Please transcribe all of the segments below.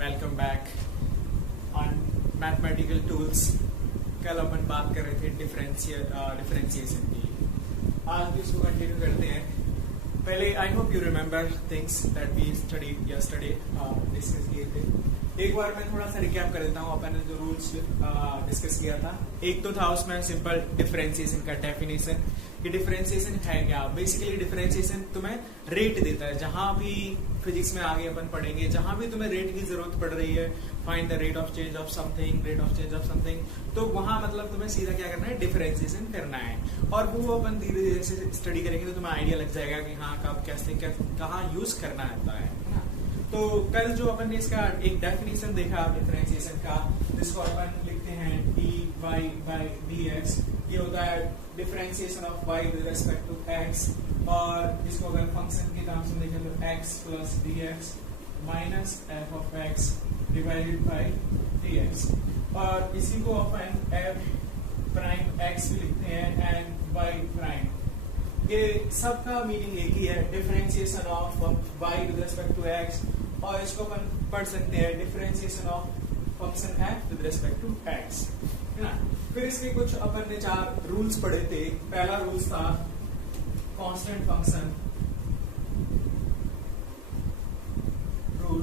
Welcome back on mathematical tools. कल अपन बात कर रहे थे डिफरेंशिएशन की। आज भी इसको कंटिन्यू करते हैं। पहले I hope you remember things that we studied yesterday, discuss किए थे। एक बार मैं थोड़ा सा रिकैप कर देता हूँ। अपन ने जो रूल्स डिस्कस किया था, एक तो था उसमें सिंपल डिफरेंशिएशन का डेफिनेशन कि डिफरेंशिएशन है क्या। बेसिकली डिफरेंशिएशन तुम्हें रेट देता है। जहां भी फिजिक्स में आगे अपन पढ़ेंगे, जहां भी तुम्हें रेट की जरूरत पड़ रही है, find the rate of change of something, rate of change of something, तो वहां मतलब तुम्हें सीधा क्या करना है, डिफरेंशिएशन करना है। और वो अपन धीरे धीरे से स्टडी करेंगे तो तुम्हें आइडिया लग जाएगा कि हाँ कब कैसे कहाँ यूज करना आता है ना। तो कल जो अपन ने इसका एक डेफिनेशन देखा डिफरेंशिएशन का, जिसको अपन लिखते हैं dy by dx। ये होता है differentiation of y with respect to x, और इसको अगर फंक्शन के टर्म्स में देखें तो x plus dx minus f of x divided bye dx। और इसी को अपन f प्राइम x भी लिखते हैं एंड y प्राइम। ये सबका मीनिंग एक ही है, differentiation of y with respect to x। और इसको अपन पढ़ सकते हैं differentiation of function f with respect to x, है ना। फिर इसके कुछ अपन ने 4 रूल्स पढ़े थे। पहला रूल था कांस्टेंट फंक्शन रूल।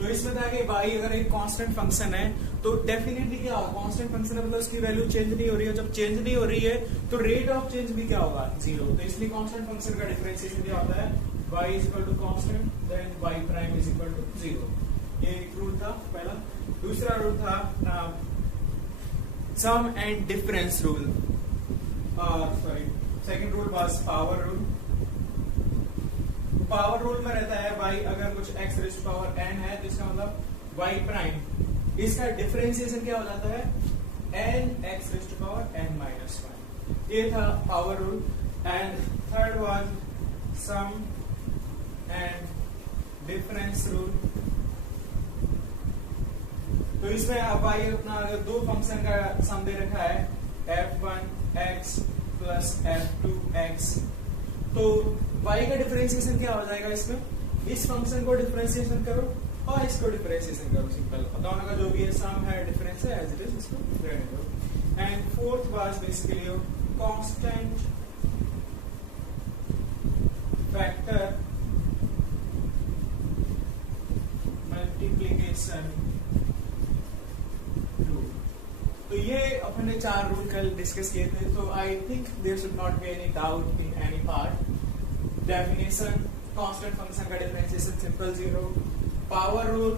तो इसमें था कि y अगर एक कांस्टेंट फंक्शन है तो डेफिनेटली क्या होगा, कांस्टेंट फंक्शन है मतलब उसकी वैल्यू चेंज नहीं हो रही है। जब चेंज नहीं हो रही है तो रेट ऑफ चेंज भी क्या होगा, 0। तो इसलिए कांस्टेंट फंक्शन का डिफरेंशिएशन क्या होता है, y is equal to constant, then y prime is equal to 0। ये एक रूल था पहला। दूसरा रूल था sum and difference rule, sorry second rule was power rule. Power rule में रहता है y अगर कुछ x raise to power n है तो इसका मतलब y प्राइम, इसका डिफरेंशिएशन क्या हो जाता है, n x raise to power n minus 1। ये था power rule. And third was sum and difference rule. तो इसमें अब y अपना अगर दो फंक्शन का सम दे रखा है f1x प्लस f2x, तो y का डिफरेंशिएशन क्या हो जाएगा, इसमें इस फंक्शन को डिफरेंशिएशन करो और इसको डिफरेंशिएशन करो। सिंपल दोनों का जो भी है सम है डिफरेंस है एज इट इज, इसको रहने दो। And fourth was basically constant factor multiplication rule. तो ये अपन ने 4 रूल कल डिस्कस किए थे। तो I think there should not be any doubt in any part. Definition, constant function का differentiation simple 0, power rule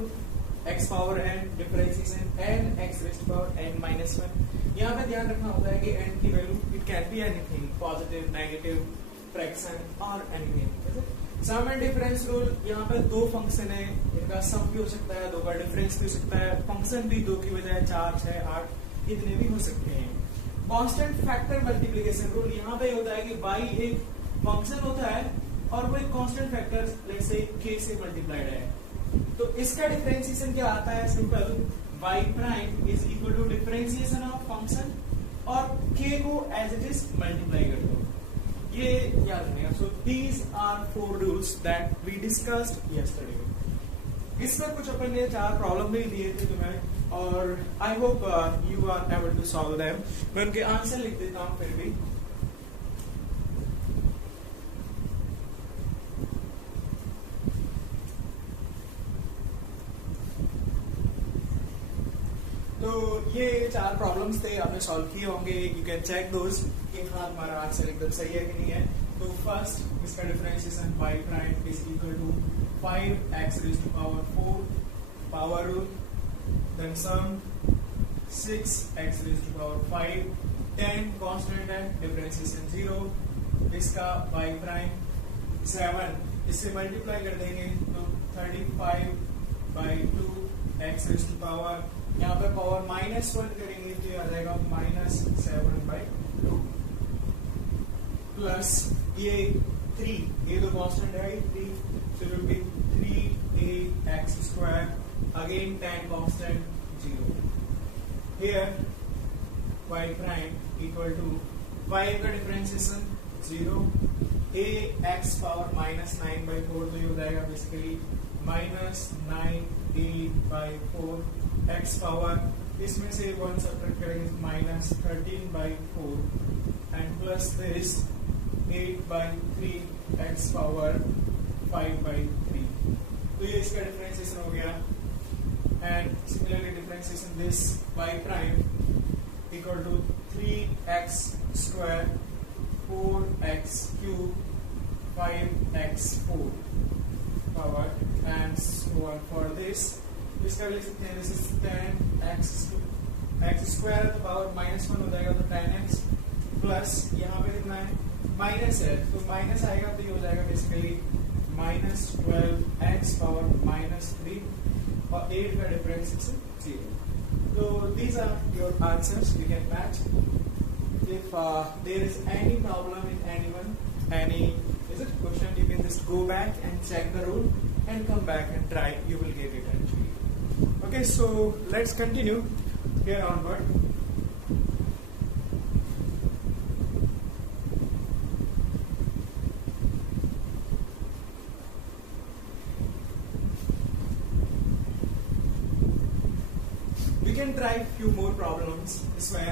x power n differentiation n x raise to power n minus 1। यहाँ पे ध्यान रखना होता है कि n की value it can be anything, positive, negative, fraction और anything. Sum and difference rule, यहाँ पे 2 फंक्शन है, इनका सम भी हो सकता है, 2 का डिफरेंस भी हो सकता है, फंक्शन भी 2 की बजाय 4, 6, 8 इतने भी हो सकते हैं। कांस्टेंट फैक्टर मल्टीप्लिकेशन रूल, यहाँ पे होता है कि y एक फंक्शन होता है और वो एक constant factor let's say k से मल्टीप्लाइड है। तो इसका डिफरेंशिएशन क्या आता है, simple y prime is equal to differentiation of function और k को एज इट इज मल्टीप्लाई कर दो। ये याद रखना। So these are 4 rules that we discussed yesterday. इसमें कुछ अपन ने 4 प्रॉब्लम भी दिए थे तुम्हें, और I hope you are able to solve them. मैं उनके आंसर लिख देता हूं फिर भी। तो ये 4 प्रॉब्लम्स थे, आपने सॉल्व किए होंगे। यू कैन चेक दोस कि हाँ हमारा आंसर एकदम सही है कि नहीं है। तो फर्स्ट इसका differentiation y prime is equal to 5x raise to power 4 power rule, then sum 6x raise to power 5, 10 constant है, डिफरेंशिएशन 0, इसका y प्राइम 7, इससे मल्टीप्लाई कर देंगे तो 35/2 x रेज़ टू पावर, यहाँ पे पावर -1 करेंगे तो ये आ जाएगा -7/2 प्लस ये 3, ये तो कांस्टेंट है 3, so it will be 3ax square, again tan constant 0। Here y prime equal to 5 का डिफरेंशिएशन 0, ax पावर -9/4, तो ये हो जाएगा बेसिकली -9 8/4 x पावर, इसमें से 1 सब्ट्रैक्ट करेंगे minus 13/4 and plus this 8/3 x power 5/3. तो ये इसका डिफरेंशिएशन हो गया. And similarly differentiation this y prime equal to 3x square 4x cube 5x4 power and so on. For this इसका लिख सकते हैं दिस इज 10x स्क्वायर तो पावर -1 हो जाएगा तो 10x प्लस यहाँ पे कितना है माइनस है तो माइनस आएगा तो ये हो जाएगा बेसिकली -12x पावर -3 और 8 का डिफरेंस इज 0. तो these are your answers. You can match. If there is any problem in any question, you can just go back and check the rule and come back and try. You will get it actually. Okay, so let's continue here onward. We can try few more problems. इसमें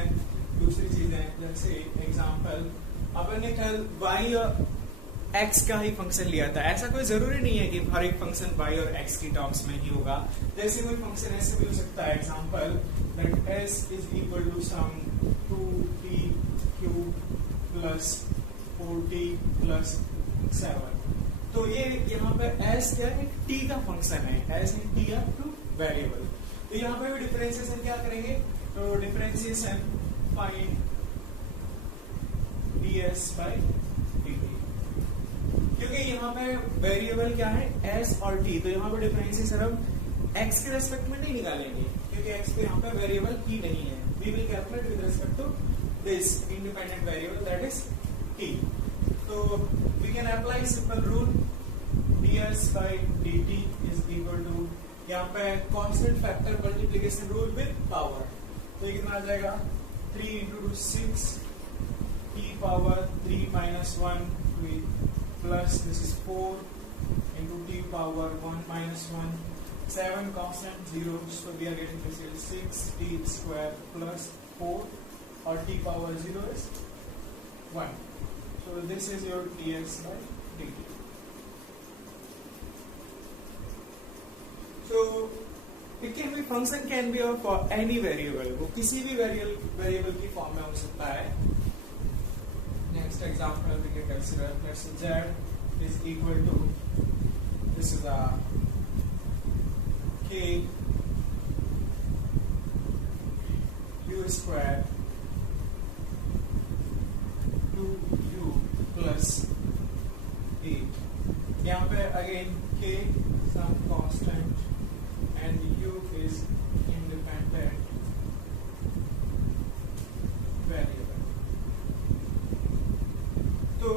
दूसरी चीजें जैसे example अपन ने कल y और x का ही function लिया था. ऐसा कोई जरूरी नहीं है कि हर एक फंक्शन y और x की टर्म्स में ही होगा. जैसे कोई फंक्शन ऐसे भी हो सकता है example that s is equal to sum 2t cube plus 4t plus 7. तो ये यहाँ पे s क्या है t का फंक्शन है. s है t का टू वेरिएबल. तो यहाँ पे भी डिफरेंशिएशन क्या करेंगे तो differentiation find ds by dt. क्योंकि यहाँ पे वेरिएबल क्या है s और t तो यहाँ पे डिफरेंशिएशन हम x के रेस्पेक्ट में नहीं निकालेंगे क्योंकि x पे यहाँ पे वेरिएबल ही नहीं है. We will calculate with respect to this independent variable that is t. तो we can apply simple rule ds by dt is equal to यहाँ पे constant factor multiplication rule with power. तो ये कितना आ जाएगा 3 into 6 t power 3 minus 1 plus this is 4 into t power 1 minus 1 7 constant 0 so we are getting this is 6 t square plus 4 or t power 0 is 1. So this is your dx by dt. So it can be function can be of any variable. वो किसी भी variable की form में हो सकता है. Next example we can consider. Let's say z is equal to this is a k u square 2u plus 8. यहाँ पे again k some constant and u is independent variable. तो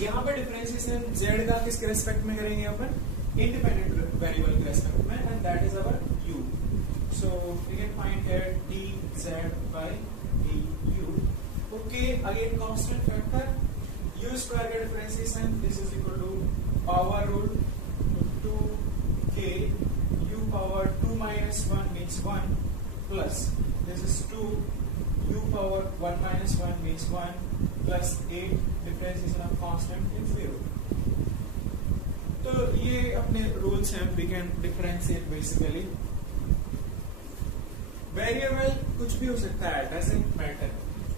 यहाँ पे डिफरेंशिएशन z का किसके रेस्पेक्ट में करेंगे अपन इंडिपेंडेंट वेरिएबल के रेस्पेक्ट में and that is our u. So we can find here dz by du. Okay again constant factor u square का differentiation this is equal to power rule 2k u power 2 minus 1 means 1 plus this is 2 u power 1 minus 1 means 1 plus 8 differentiation of constant is 0. तो ये अपने rules हैं. we can differentiate basically. Variable कुछ भी हो सकता है doesn't matter.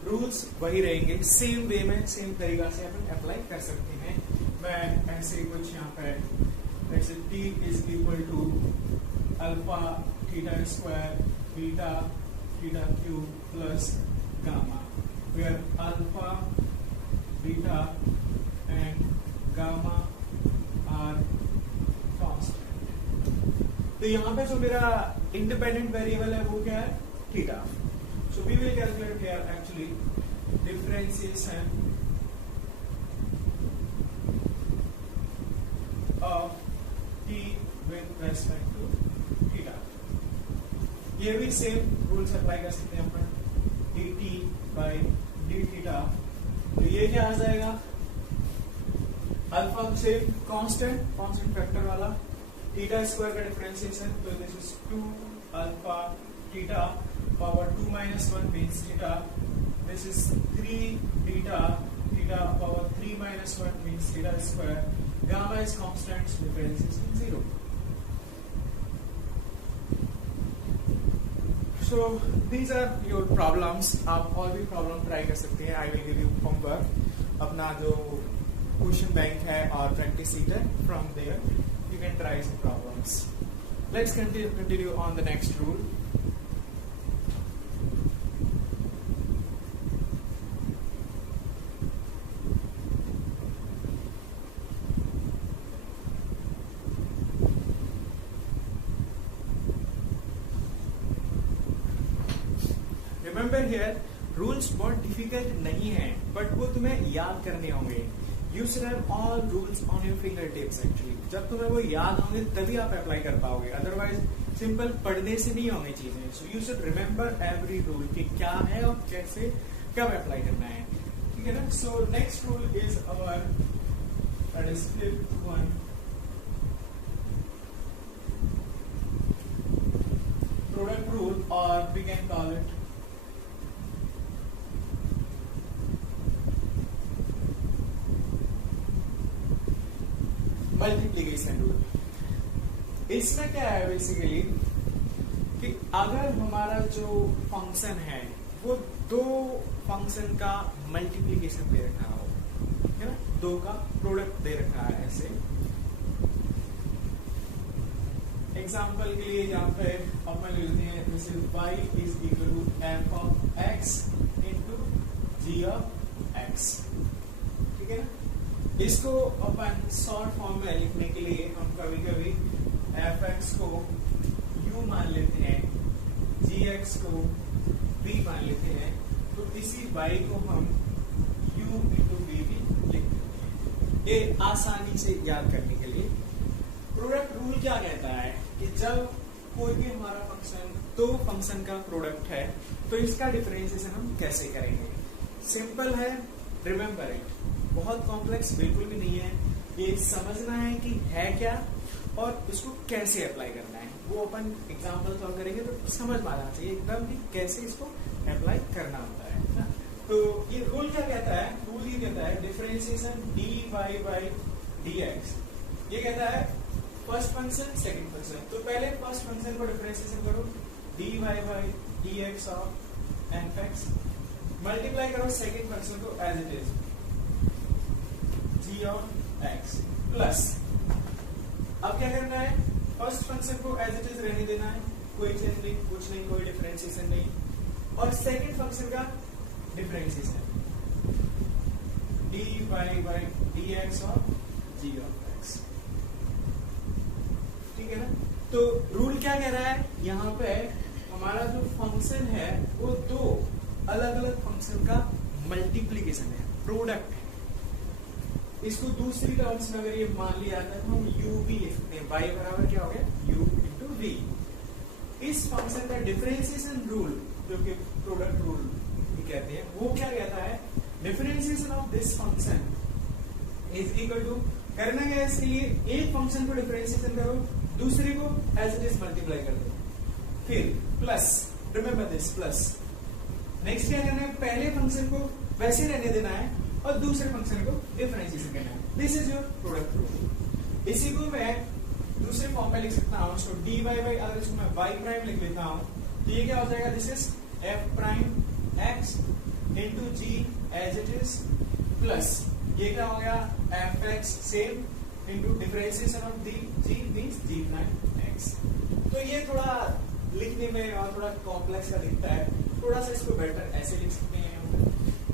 रूल्स वही रहेंगे सेम वे में सेम तरीका से अपन अप्लाई कर सकते हैं. मैं ऐसे कुछ यहाँ पे जैसे t is equal to alpha theta square beta theta cube plus gamma where alpha beta and gamma are constant. तो यहाँ पे जो मेरा इंडिपेंडेंट वेरिएबल है वो क्या है theta. So we will calculate here actually differentiation of t with respect to theta. ये भी सेम रूल्स अप्लाई कर सकते हैं अपन dt by d थीटा. तो ये क्या आ जाएगा अल्फा सेम कांस्टेंट फैक्टर वाला थीटा स्क्वायर का डिफरेंशिएशन, तो this is 2 alpha theta power 2 minus 1 means theta. This is 3 theta, theta power 3 minus 1 means theta square. Gamma is constant, differentiation 0. So these are your problems. आप और भी problem try कर सकते हैं. I will give you homework. अपना जो question bank है और प्रैक्टिस शीट है, from there you can try some problems. Let's continue on the next rule. Remember here, rules बहुत डिफिकल्ट नहीं है, बट वो तुम्हें याद करने होंगे. You should have all rules on your finger tips. Actually जब तुम्हें वो याद होंगे तभी आप अप्लाई कर पाओगे, अदरवाइज सिंपल पढ़ने से नहीं होंगी चीजें. So you should remember every rule कि क्या है और कैसे कब अप्लाई करना है. ठीक है ना. So next rule is our that is fifth one. Product rule, और we can call it multiplication rule. इसमें क्या है बेसिकली कि अगर हमारा जो फंक्शन है वो दो फंक्शन का मल्टीप्लिकेशन दे रखा हो, है ना, दो का प्रोडक्ट दे रखा है. ऐसे एग्जांपल के लिए यहाँ पे अपन लिखते हैं this is y is equal to f of x into g of x. ठीक है ना. इसको अपन शॉर्ट फॉर्म में लिखने के लिए हम कभी कभी fx को u मान लेते हैं, gx को v मान लेते हैं. तो इसी y को हम u इंटू v भी लिख देते हैं, ये आसानी से याद करने के लिए. प्रोडक्ट रूल क्या कहता है कि जब कोई भी हमारा फंक्शन दो फंक्शन का प्रोडक्ट है तो इसका डिफरेंशिएशन हम कैसे करेंगे. सिंपल है, रिमेम्बर इट. बहुत कॉम्प्लेक्स बिल्कुल भी नहीं है. ये समझना है कि है क्या और इसको कैसे अप्लाई करना है. वो अपन एग्जांपल सॉल्व करेंगे तो समझ में आना चाहिए एकदम कि कैसे इसको अप्लाई करना होता है ना. तो ये रूल क्या कहता है, रूल ये कहता है डिफरेंशिएशन dy बाई dx. ये कहता है फर्स्ट फंक्शन सेकंड फंक्शन. तो पहले फर्स्ट फंक्शन को डिफरेंशिएशन करो dy by dx of fx, multiply करो सेकंड फंक्शन को as it is g of x plus. अब क्या करना है, फर्स्ट फंक्शन को एज इट इज रहने देना है, कोई चेंज नहीं, कुछ नहीं, कोई डिफरेंशिएशन नहीं. और सेकंड फंक्शन का differentiation dy by dx of g of x. ठीक है ना. तो रूल क्या कह रहा है, यहाँ पे हमारा जो फंक्शन है वो दो अलग अलग फंक्शन का मल्टीप्लीकेशन है, प्रोडक्ट है. इसको दूसरी टर्म्स में अगर ये मान लिया जाता है तो हम u v लिख सकते हैं. y बराबर क्या हो गया u इंटू v. इस फंक्शन का डिफरेंशिएशन रूल जो कि प्रोडक्ट रूल कहते हैं, वो क्या कहता है, differentiation of this function is equal to, करना क्या है इसके लिए, एक फंक्शन को डिफरेंशिएशन करो, दूसरे को एज इट इज मल्टीप्लाई कर दो, फिर plus. Remember this plus. Next क्या करना है, पहले फंक्शन को वैसे रहने देना है और दूसरे फंक्शन को डिफरेंशिएशन करना है. This is your product rule. इसी को मैं दूसरे फॉर्म में लिख सकता हूँ. सो dy बाई, अगर इसको मैं y प्राइम लिख लेता हूँ तो ये क्या हो जाएगा, this is f prime x into g as it is plus ये क्या हो गया fx same into differentiation of g means g prime x. तो ये थोड़ा लिखने में और थोड़ा कॉम्प्लेक्स का दिखता है, थोड़ा सा इसको बेटर ऐसे लिख सकते हैं.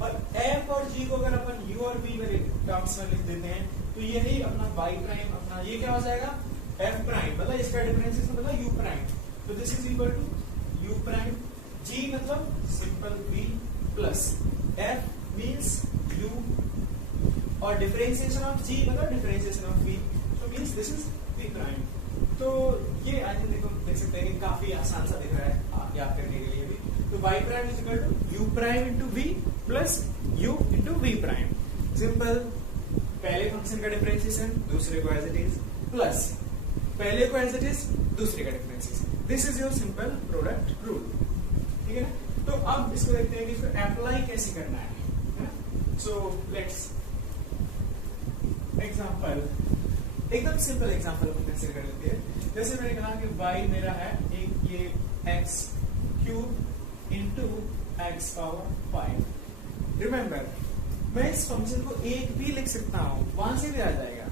और f और g को अगर अपन u और v में टर्म्स में लिख देते हैं तो यही अपना y प्राइम, अपना ये क्या हो जाएगा f प्राइम, मतलब इसका डिफरेंशिएशन मतलब u प्राइम. तो this is equal to u prime, g मतलब simple v plus f means u और डिफरेंशिएशन ऑफ g मतलब डिफरेंशिएशन ऑफ v, तो means this is v prime. तो ये आज देखो देख सकते हैं कि काफी आसान सा दिख रहा है याद करने के लिए भी. तो y prime is equal to u prime into v plus u into v prime. Simple, पहले फंक्शन का डिफरेंशिएशन दूसरे को एज इट इज प्लस पहले को एज इट इज, दूसरे का differentiation. This is your simple product rule, ठीक है ना। तो अब इसको देखते हैं कि इसको अप्लाई कैसे करना है ना। सो लेट्स एग्जांपल, एकदम सिंपल एग्जांपल हम कंसीडर कर लेते हैं। जैसे मैंने कहा कि y मेरा है एक ये x cube into x power 5। Remember, मैं इस फंक्शन को एक भी लिख सकता हूँ, वहां से भी आ जाएगा।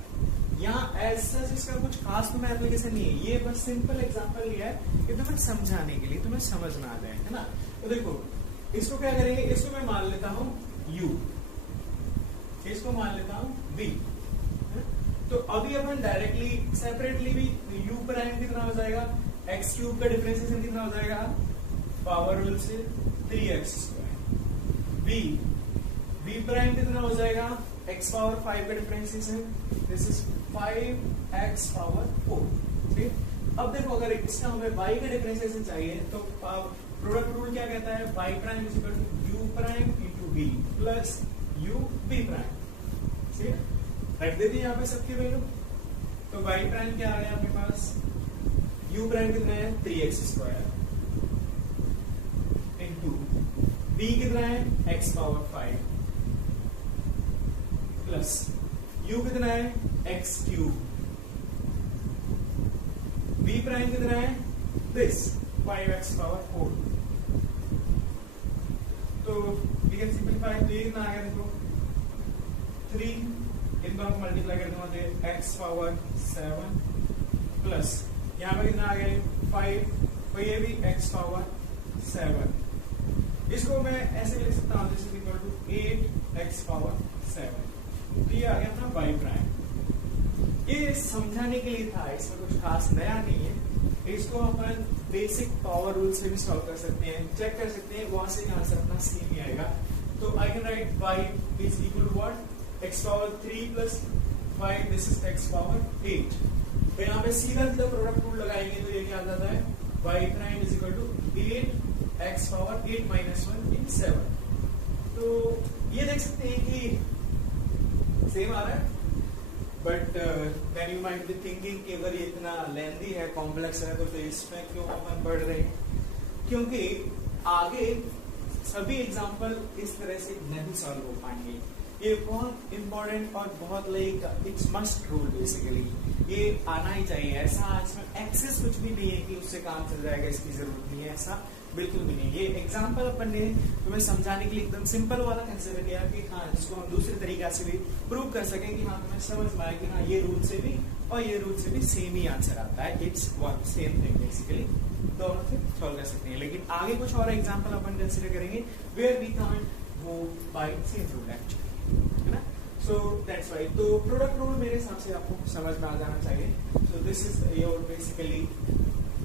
यहाँ ऐसा इसका कुछ खास तुम्हें एप्लीकेशन नहीं है, ये बस सिंपल एग्जांपल लिया है कि तुम्हें समझाने के लिए, तुम्हें समझ में आ जाए, है ना। तो देखो इसको क्या करेंगे, इसको मैं मान लेता हूँ u, इसको मान लेता हूँ v। तो अभी अपन डायरेक्टली सेपरेटली भी u प्राइम कितना हो जाएगा, x क्यूब का डिफरेंशिएशन कितना हो जाएगा, पावर रूल से 3x स्क्वायर। v प्राइम कितना हो जाएगा, x पावर 5 का differentiation, this is 5x power 4। ठीक, अब देखो अगर इसका हमें y का डिफरेंशिएशन चाहिए तो प्रोडक्ट रूल क्या कहता है, y prime is equal to u prime into v plus u v prime. ठीक है, रख देते हैं यहाँ पे सबकी वैल्यू। तो y प्राइम क्या आ गया आपके पास, u प्राइम कितना है 3x स्क्वायर इंटू v कितना है x पावर 5 प्लस u कितना है x क्यूब, v प्राइम कितना है दिस 5x पावर 4। तो वी कैन सिंपलीफाई, तो ये कितना आ गया देखो 3, इन दोनों को मल्टीप्लाई कर दूंगा x पावर 7 प्लस यहाँ पे कितना आ गया 5, तो ये भी x पावर 7। इसको मैं ऐसे लिख सकता हूँ, this is equal to 8x power 7। तो ये आ गया अपना y प्राइम। ये समझाने के लिए था, इसमें कुछ खास नया नहीं है। इसको अपन बेसिक पावर रूल से भी सॉल्व कर सकते हैं, चेक कर सकते हैं, वहां से आंसर अपना सेम ही आएगा। तो I can write y is equal to what, x power 3 plus 5, this is x power 8। तो यहाँ पे सीधा सीधा प्रोडक्ट रूल लगाएंगे तो ये क्या आ जाता है, y prime is equal to 8x power 8 minus 1 in 7। तो ये देख सकते हैं कि सेम आ रहा है, but then you might be thinking कि अगर ये इतना लेंथी है, कॉम्प्लेक्स है, तो फिर इसमें क्यों अपन पढ़ रहे हैं, क्योंकि आगे सभी एग्जाम्पल इस तरह से नहीं सॉल्व हो पाएंगे। ये बहुत इंपॉर्टेंट और बहुत like it's must rule, basically ये आना ही चाहिए। ऐसा इसमें एक्सेस कुछ भी नहीं है कि उससे काम चल जाएगा, इसकी जरूरत नहीं है, ऐसा बिल्कुल भी नहीं। ये एग्जाम्पल अपन ने तुम्हें समझाने के लिए एकदम सिंपल वाला कंसिडर किया कि हाँ, जिसको हम दूसरे तरीके से भी प्रूव कर सकें कि हाँ तुम्हें समझ में आए कि हाँ ये रूल से भी और ये रूल से भी सेम ही आंसर आता है, it's one same thing basically, दोनों से सॉल्व कर सकते हैं। लेकिन आगे कुछ और एग्जाम्पल अपन कंसिडर करेंगे where we can't go by same rule actually, है ना। सो दैट्स व्हाई, तो प्रोडक्ट रूल मेरे हिसाब से आपको समझ में आ जाना चाहिए। So this is your basically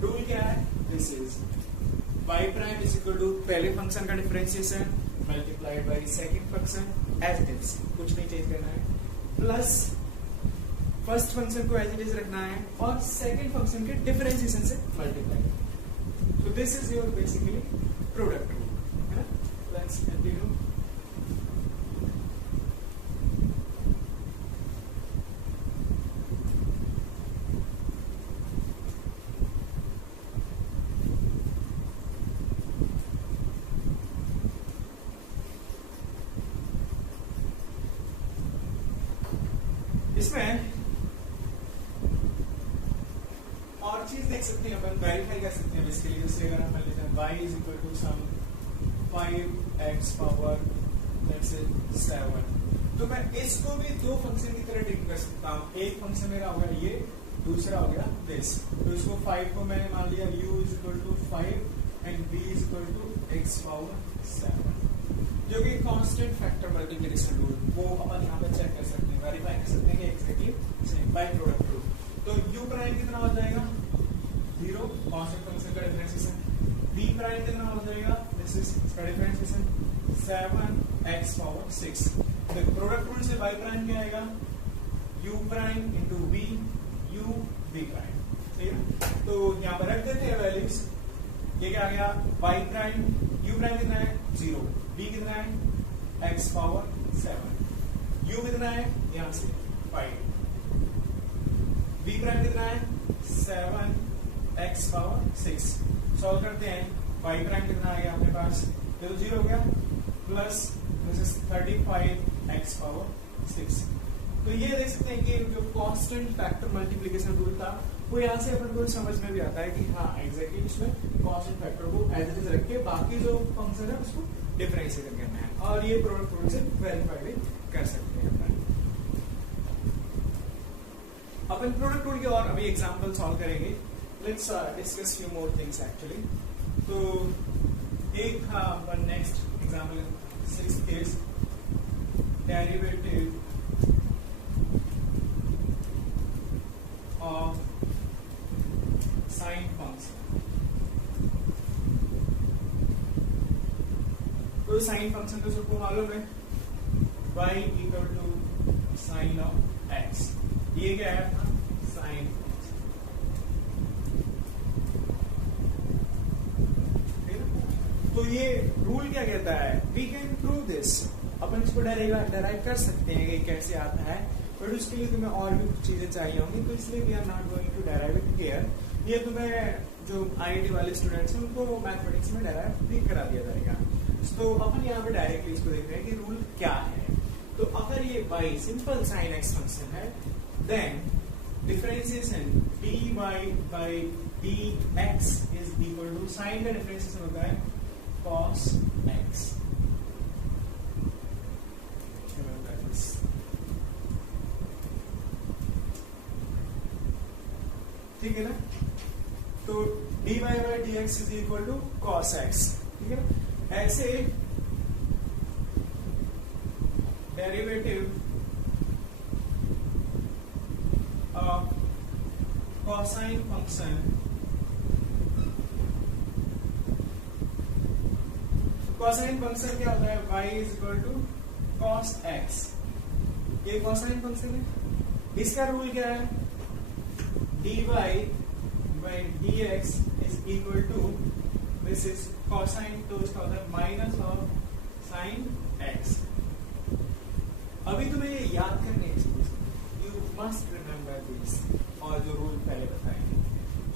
rule क्या है, this is y prime is equal to पहले फंक्शन का differentiation multiplied by second function as it is, कुछ नहीं चेंज करना है, प्लस फर्स्ट फंक्शन को एज इट इज रखना है और सेकंड फंक्शन के डिफरेंशिएशन से multiply. So this is your basically product rule, है ना। Let's continue. इसमें और चीज देख सकते हैं, अपन वेरीफाई कर सकते हैं इसके लिए। जैसे अगर हम मान लेते हैं y is equal to some 5x power let's say 7, तो मैं इसको भी दो फंक्शन की तरह ट्रीट कर सकता हूँ। एक फंक्शन मेरा होगा ये, दूसरा हो गया दिस। तो इसको 5 को मैंने मान लिया u is equal to 5 and v is equal to x power 7, जो कि कांस्टेंट फैक्टर मल्टीप्लिकेशन रूल, वो अपन यहाँ पे चेक कर सकते हैं, वेरीफाई कर सकते हैं कि exactly same bye product rule. तो u प्राइम कितना हो जाएगा 0, कांस्टेंट फंक्शन का डिफरेंशिएशन, v प्राइम कितना हो जाएगा, दिस इज इसका डिफरेंशिएशन 7x पावर 6। तो प्रोडक्ट रूल से y प्राइम क्या आएगा, u prime into v, u v prime, ठीक है। तो यहाँ पर रख देते हैं वैल्यूज। ये क्या आ गया, y प्राइम, u प्राइम कितना है 0, v कितना है x पावर 7, u कितना है यहाँ से 5, b प्राइम कितना है 7x पावर 6। सॉल्व करते हैं, y प्राइम कितना आ गया अपने पास, ये तो 0 हो गया, plus this is 35x power 6। तो ये देख सकते हैं कि जो कांस्टेंट फैक्टर मल्टीप्लिकेशन रूल था वो यहाँ से अपन को समझ में भी आता है कि हाँ एग्जैक्टली इसमें कांस्टेंट फैक्टर को एज इट इज रख के बाकी जो फंक्शन है उसको डिफरेंशिएट करना है, और ये प्रोडक्ट रूल से वेरीफाई भी कर सकते हैं अपन प्रोडक्ट रूल के। और अभी एग्जांपल सॉल्व करेंगे। Let's discuss few more things actually. तो एक था अपन next example 6th is derivative of sine function. तो साइन फंक्शन तो सबको मालूम है y equal to sine of x। ये क्या है अपना साइन फंक्शन, तो ये रूल क्या कहता है, वी कैन प्रूव दिस, अपन इसको डेराइव कर सकते हैं कि कैसे आता है, बट उसके लिए तुम्हें और भी कुछ चीजें चाहिए होंगी, तो इसलिए we are not going to derive it here. ये तुम्हें जो आईआईटी वाले स्टूडेंट्स हैं उनको मैथमेटिक्स में डेराइव भी करा दिया जाएगा। तो अपन यहाँ पे डायरेक्टली इसको देख रहे हैं कि रूल क्या है। तो अगर ये y simple sine x function है, then differentiation dy by dx is equal to, sine का डिफरेंशिएशन होता है cos x। ठीक है ना, तो dy by dx is equal to cos x। ठीक है ना, ऐसे derivative of cosine function, cosine function क्या होता है, y is equal to cos x। ये कोसाइन फंक्शन है, इसका रूल क्या है, dy by dx is equal to, this is cosine, तो इसका होता है माइनस ऑफ साइन x। अभी तुम्हें ये याद करने की, यू मस्ट रिमेम्बर दिस, और जो रूल पहले बताएंगे,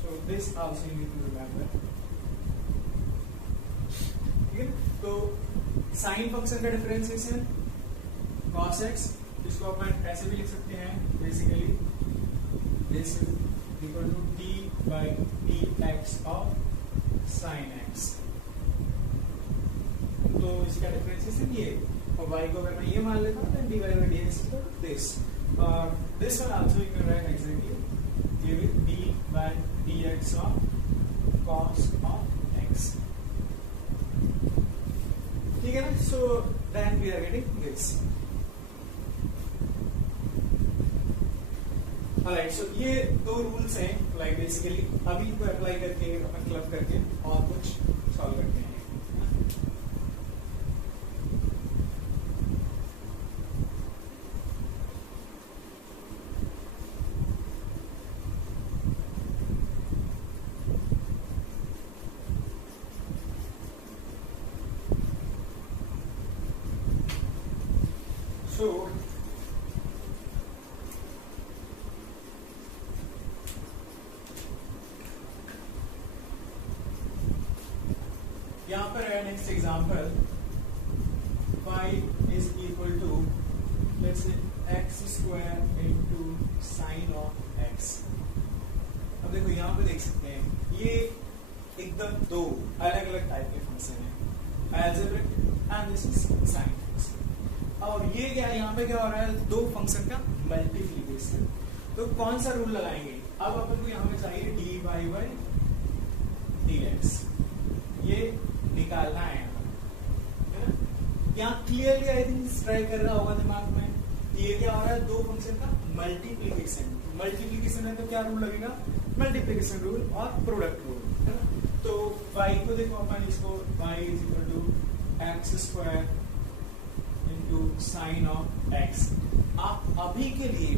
so this also you need to remember. ठीक है, तो साइन फंक्शन का डिफरेंशिएशन cos x, इसको अपन ऐसे भी लिख सकते हैं, basically this is equal to d by dx of sin x। तो इसका डिफरेंशिएशन ये, और y को अगर मैं ये मान लेता हूँ, then dy by dx is equal to this, और this one also you can write exactly, ये will d by dx of cos of x। ठीक है ना, so then we are getting this। Alright, so ये दो rules हैं, like basically अभी इनको अप्लाई करके अपन क्लब करके और कुछ सॉल्व करते हैं। So यहाँ पर है next example, y is equal to let's say x square into sin of x। अब देखो यहाँ पे देख सकते हैं ये एकदम दो अलग अलग टाइप के फंक्शन है, algebraic and this is sin function. और ये क्या है, यहाँ पे क्या हो रहा है, दो फंक्शन का मल्टीप्लिकेशन। तो कौन सा रूल लगाएंगे, अब अपन को यहाँ पे चाहिए dy by dx, ये निकालना है ना। यहाँ क्लियरली आई थिंक ट्राई कर रहा होगा दिमाग में, ये क्या हो रहा है, दो फंक्शन का मल्टीप्लिकेशन। मल्टीप्लिकेशन है तो क्या रूल लगेगा, मल्टीप्लिकेशन रूल और प्रोडक्ट रूल, है ना। तो y को देखो अपन इसको y is equal to x square into sine of x। आप अभी के लिए,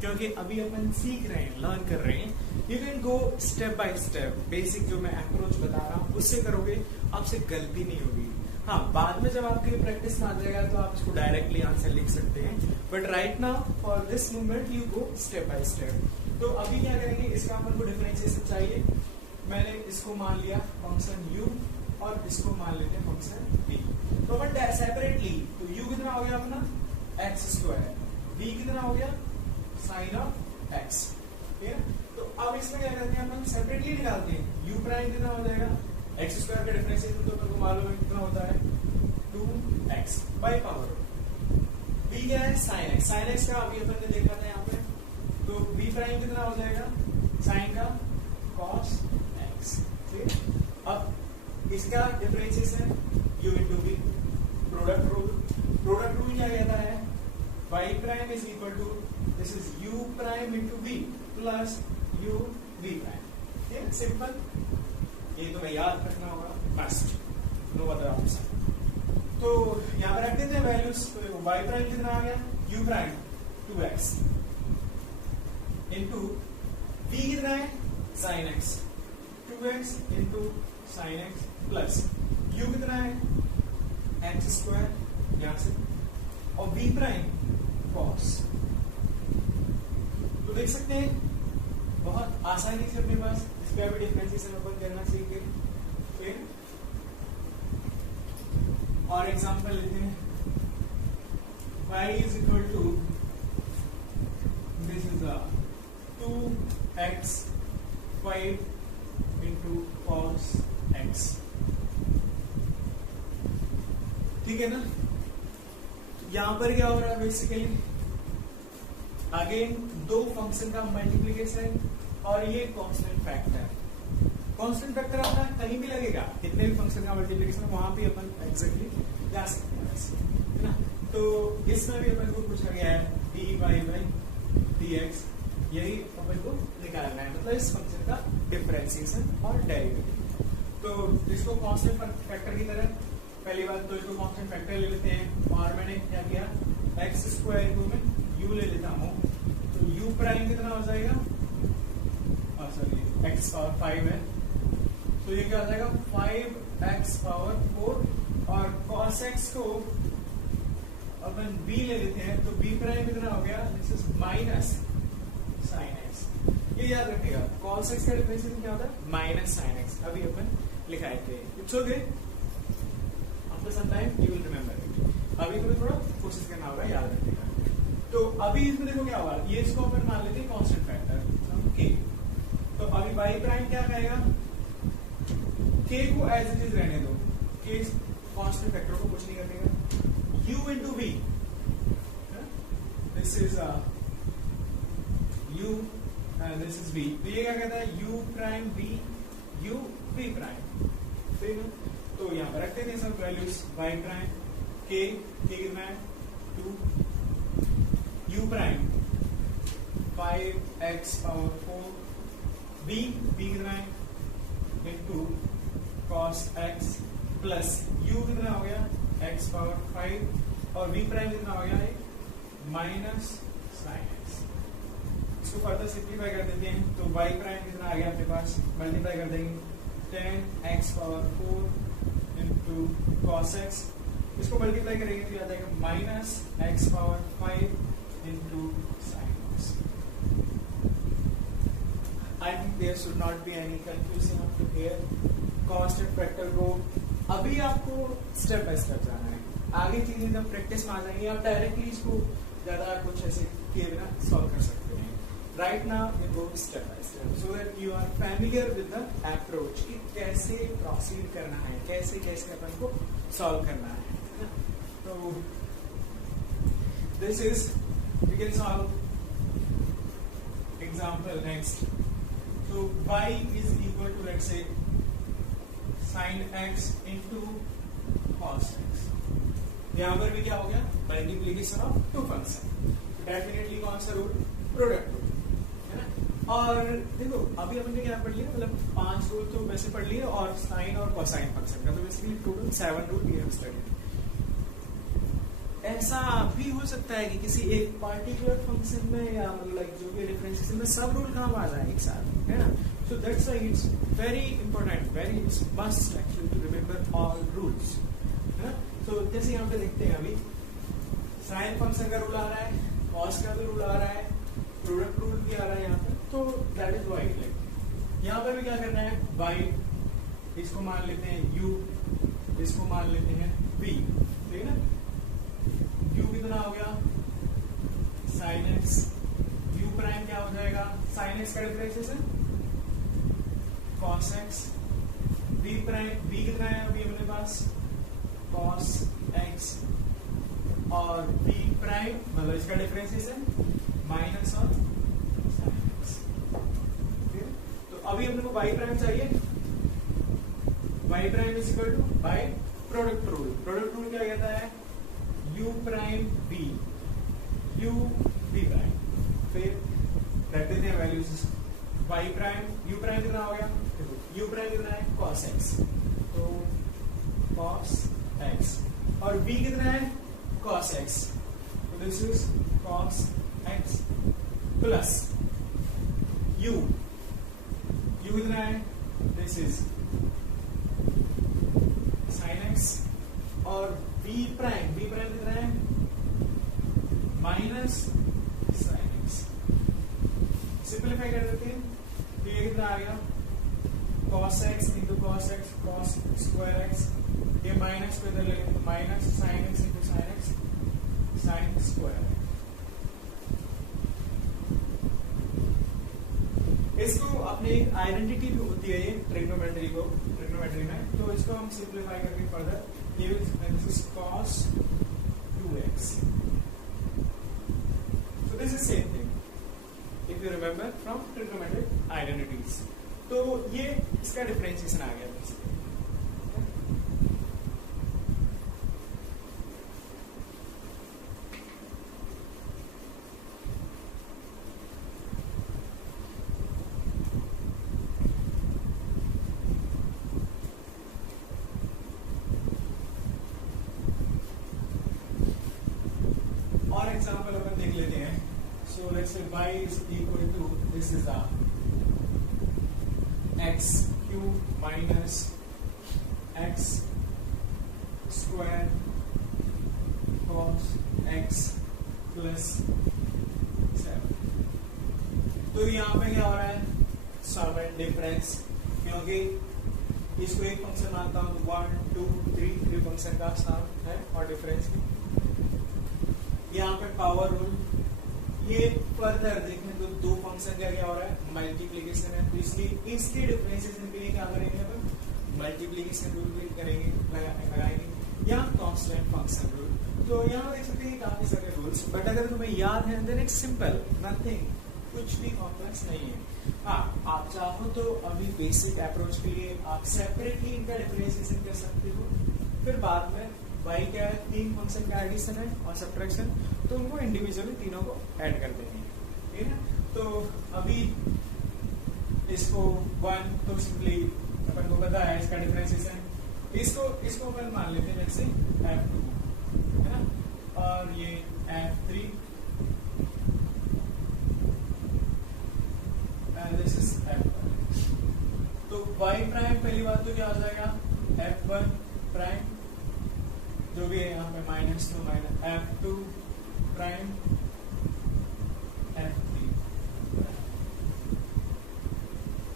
क्योंकि अभी अपन सीख रहे हैं, लर्न कर रहे हैं, you can go step by step. Basic जो मैं अप्रोच बता रहा हूँ उससे करोगे, आपसे गलती नहीं होगी। हाँ, बाद में जब आपकी प्रैक्टिस में आ जाएगा तो आप इसको डायरेक्टली आंसर लिख सकते हैं, but right now for this moment you go step by step. तो अभी क्या करेंगे, इसका अपन को डिफरेंशिएशन चाहिए। मैंने इसको मान लिया फंक्शन u और इसको मान लेते हैं फंक्शन v। तो अपन सेपरेटली, तो u कितना हो गया अपना x स्क्वायर, v कितना हो गया साइन ऑफ x, ठीक है। तो अब इसमें क्या करते हैं अपन सेपरेटली निकालते हैं, u प्राइम कितना हो जाएगा x स्क्वायर का डिफरेंशिएशन तो अपन को मालूम है कितना होता है 2x बाय पावर v क्या है sin x का अभी अपन ने देखा था यहाँ पे। तो v प्राइम कितना हो जाएगा साइन का cos x, ठीक है। अब इसका differentiation u into v, product rule क्या कहता है y prime is equal to this is u prime into v plus u v prime, ठीक है, सिंपल। ये तो मैं याद रखना होगा मस्ट, नो अदर ऑप्शन। तो यहाँ पर रख देते हैं वैल्यूज। तो y प्राइम कितना आ गया u prime 2x into v कितना है sin x 2x into sin x plus u कितना है x स्क्वायर यहाँ से और v प्राइम cos। तो देख सकते हैं बहुत आसानी से अपने पास इसका भी डिफरेंशिएशन अपन करना सीख गए, ठीक है। और एग्जांपल लेते हैं y is equal to this is a 2x 5 into cos x, ठीक है ना। यहां पर क्या हो रहा है बेसिकली, अगेन दो फंक्शन का मल्टीप्लिकेशन और ये कांस्टेंट फैक्टर। कांस्टेंट फैक्टर अपना कहीं भी लगेगा, कितने भी फंक्शन का मल्टीप्लिकेशन वहां भी अपन एग्जैक्टली जा सकते हैं वैसे, है ना। तो इसमें भी अपन को पूछा गया है dy by dx, यही अपन को निकालना है, मतलब इस फंक्शन का डिफरेंशिएशन और डेरिवेटिव। तो इसको कांस्टेंट फैक्टर की तरह पहली बात तो इसको कांस्टेंट फैक्टर ले लेते हैं और मैंने क्या किया x स्क्वायर को मैं u ले लेता हूँ। तो u प्राइम कितना हो जाएगा, सॉरी x पावर 5 है, तो ये क्या हो जाएगा 5x पावर 4 और cos x को अपन b ले लेते हैं तो b प्राइम कितना हो गया this is minus sin x। ये याद रखिएगा cos x का डिफरेंशिएशन क्या होता है माइनस sin x, अभी अपन लिखाए थे। It's okay, after some time you will remember it. अभी तुम्हें थोड़ा कोशिश करना होगा याद रखने का। तो अभी इसमें देखो क्या हुआ, ये इसको अपन मान लेते हैं कांस्टेंट फैक्टर k। तो अभी y प्राइम क्या कहेगा, k को एज इट इज रहने दो, k कांस्टेंट फैक्टर को कुछ नहीं करेगा, u into v, this is u and this is v। तो ये क्या कहता है u prime v u v prime, ठीक है। तो यहाँ पर रखते हैं सब वैल्यूज, y प्राइम k कितना है 2, u prime 5x power 4, v कितना है into cos x plus u कितना हो गया x पावर 5 और v प्राइम कितना हो गया माइनस sin x। इसको फर्दर सिंप्लीफाई कर देते हैं तो y प्राइम कितना आ गया अपने पास, मल्टीप्लाई कर देंगे 10x power 4 into cos x, इसको मल्टीप्लाई करेंगे तो आ जाएगा minus x power 5 into sin x। I think there should not be any confusion up to here. Constant factor को अभी आपको स्टेप बाय स्टेप जाना है, आगे चीजें जब प्रैक्टिस में आ जाएंगी आप डायरेक्टली इसको ज्यादा कुछ ऐसे किए बिना सॉल्व कर सकते हैं। Right now we go step by step so that you are familiar with the approach कि कैसे प्रोसीड करना है, कैसे कैसे अपन को सॉल्व करना है। तो this is we can solve example next. So y is equal to let's say sin x into cos x। यहाँ पर भी क्या हो गया multiplication of two function, definitely कौन सा रूल प्रोडक्ट रूल, है ना। और देखो अभी हमने क्या पढ़ लिया, मतलब 5 रूल तो वैसे पढ़ लिए और साइन और कोसाइन फंक्शन का, तो basically total 7 rule we have studied. ऐसा भी हो सकता है कि किसी एक पार्टिकुलर फंक्शन में या मतलब जो भी डिफरेंशिएशन में सब रूल काम आ जाए एक साथ, है ना। So that's why it's very important, very must actually to remember all rules, है ना। तो जैसे यहाँ पे देखते हैं अभी साइन फंक्शन का रूल आ रहा है, कॉस का भी रूल आ रहा है, प्रोडक्ट रूल भी आ रहा है यहाँ पे। तो दैट इज वाई। यहाँ पर भी क्या करना है, वाई, इसको मान लेते हैं u, इसको मान लेते हैं v, ठीक है ना। u कितना हो गया sin x, u प्राइम क्या हो जाएगा sin x का differentiation cos x, v prime, v कितना है अभी अपने पास cos x, और v प्राइम मतलब इसका डिफरेंशिएशन माइनस और sin x। तो अभी अपने को y प्राइम चाहिए, y prime is equal to by product rule. Product rule क्या कहता है, u prime v, u v prime, फिर रख देते हैं values, y prime, u prime कितना हो गया, u प्राइम कितना है cos x, तो cos x, और v कितना है cos x, तो this is cos x plus u कितना है, दिस इज sin x, और v प्राइम कितना है माइनस sin x। सिंपलीफाई कर देते हैं, तो ये कितना आ गया cos x into cos x, cos square x, ये माइनस को इधर ले लेंगे, minus sin x into sin x, sin square. इसको अपनी एक आइडेंटिटी भी होती है ये ट्रिग्नोमेट्री में, तो इसको हम सिंपलीफाई करके फर्दर ये this is cos 2x, so this is same thing if you remember from trigonometric identities। तो ये इसका डिफरेंशिएशन आ गया बेसिकली। एग्जाम्पल अपन देख लेते हैं। So let's say y is equal to this is the x cube minus x square cos x plus 7। तो यहाँ पे क्या हो रहा है, सम एंड डिफरेंस, क्योंकि इसको एक फंक्शन मानता हूँ, 1 2 3 फंक्शन का सम है और डिफरेंस। यहाँ पे पावर रूल, ये फर्दर देखें तो दो फंक्शन का क्या हो रहा है मल्टीप्लिकेशन है, तो इसलिए इसके डिफरेंशिएशन के लिए क्या करेंगे अपन, मल्टीप्लिकेशन रूल भी करेंगे, लगाएंगे, या कांस्टेंट फंक्शन रूल। तो यहाँ देख सकते हैं काफी सारे रूल्स, बट अगर तुम्हें याद है देन इट्स सिंपल, नथिंग, कुछ भी कॉम्प्लेक्स नहीं है। हाँ, आप चाहो तो अभी बेसिक अप्रोच के लिए आप सेपरेटली इनका डिफरेंशिएशन कर सकते हो, फिर बाद में y क्या है, तीन फंक्शन का एडिशन है और सब्ट्रैक्शन, तो उनको इंडिविजुअली तीनों को ऐड कर देंगे, ठीक है। तो अभी इसको 1 तो सिंपली अपन को पता है इसका डिफरेंशिएशन, इसको अपन मान लेते हैं जैसे f2 है ना, और ये f3 and this is f1। तो y प्राइम पहली बात तो क्या हो जाएगा f1 प्राइम, जो भी है यहाँ पे -2 माइनस f2 प्राइम f3,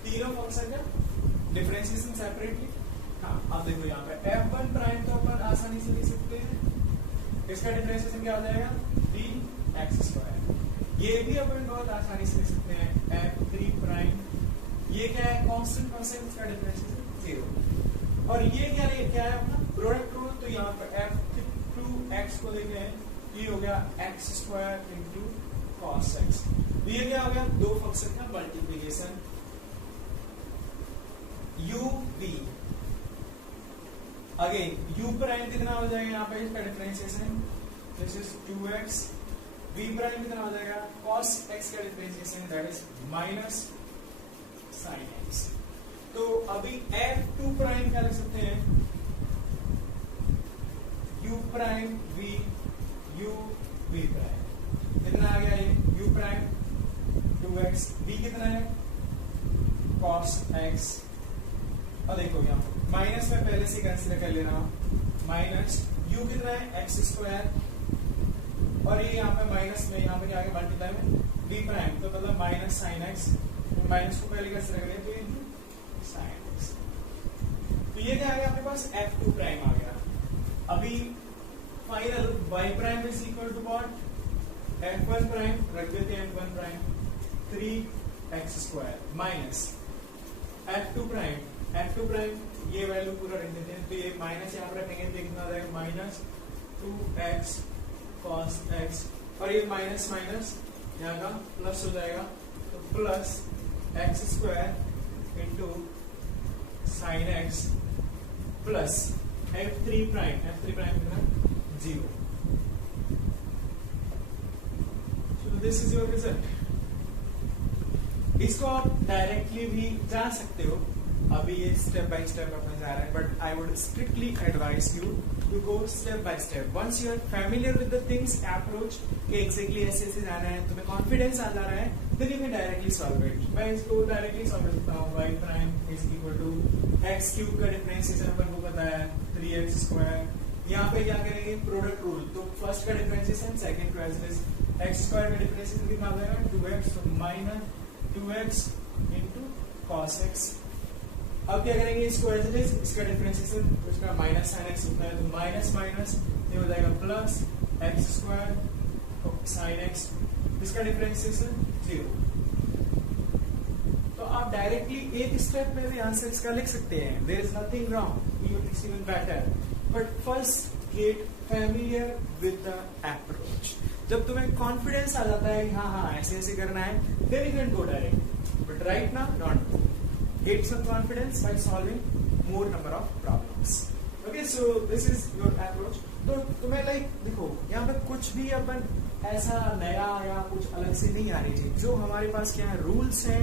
तीनों फंक्शन का डिफरेंशिएशन सेपरेटली। हाँ, अब देखो यहाँ पे f1 प्राइम तो अपन आसानी से लिख सकते हैं, इसका डिफरेंशिएशन क्या हो जाएगा 3x²। ये भी अपन बहुत आसानी से लिख सकते हैं f3 प्राइम, ये क्या है कांस्टेंट फंक्शन, इसका डिफरेंशिएशन 0। और ये क्या है अपना प्रोडक्ट रूल, तो यहाँ पर f2x को देखे हैं, ये हो गया x² इंटू cos x, तो ये क्या हो गया दो फंक्शन का multiplication u v। Again u prime कितना हो जाएगा यहाँ पे इसका differentiation, this is 2x, v prime कितना हो जाएगा cos x का differentiation, that is minus sin x। तो अभी f2 प्राइम क्या लिख सकते हैं, u prime v u v prime, कितना आ गया ये u प्राइम 2x, v कितना है cos x, और देखो यहाँ माइनस में पहले से कंसीडर कर लेना, माइनस u कितना है x², और ये यहाँ पे माइनस में यहाँ पे क्या आ गया मल्टीप्लाई में v प्राइम, तो मतलब माइनस sin x माइनस को पहले कैसे रख रहे हैं, तो इंटू साइन एक्स। तो ये क्या आ गया आपके पास, f2 प्राइम आ गया। अभी final y prime is equal to what, f1 prime रख देते हैं, f1 prime 3x square minus f2 prime ये वैल्यू पूरा रख देते हैं, तो ये माइनस यहाँ पर रखेंगे तो कितना आ जाएगा, माइनस 2x cos x, और ये माइनस माइनस यहाँ का प्लस हो जाएगा, तो plus x square into sign x plus f3 prime कितना 0। So this is your result। इसको आप डायरेक्टली भी जा सकते हो, अभी ये स्टेप बाय स्टेप अपना जा रहा है, but I would strictly advise you to go step by step. Once you are familiar with the things approach कि एग्जैक्टली ऐसे ऐसे जाना है, तुम्हें कॉन्फिडेंस आ जा रहा है, then you can directly solve it. मैं इसको डायरेक्टली सॉल्व कर सकता हूँ, y prime is equal to x cube का डिफरेंशिएशन अपन को पता है 3x स्क्वायर। यहाँ पे क्या करेंगे, प्रोडक्ट रूल, तो फर्स्ट का डिफरेंशिएशन, सेकंड का एज x स्क्वायर का डिफरेंशिएशन कितना आ जाएगा 2x, तो minus 2x into cos x। अब क्या करेंगे, इसको एज इट इज, इसका डिफरेंशिएशन, तो इसका माइनस साइन x होता है, तो माइनस माइनस ये हो जाएगा plus x square sine x, इसका डिफरेंशिएशन 0। तो आप डायरेक्टली एक स्टेप में भी आंसर इसका लिख सकते हैं, there is nothing wrong, it's even better, but first get familiar with the approach. जब तुम्हें कॉन्फिडेंस आ जाता है हाँ ऐसे ऐसे करना है, then you can go direct, but right now not. Get some confidence by solving more number of problems. Okay, so this is your approach. तो तुम्हें लाइक देखो यहाँ पे कुछ भी अपन ऐसा नया या कुछ अलग से नहीं आनी चाहिए। जो हमारे पास क्या है, रूल्स हैं,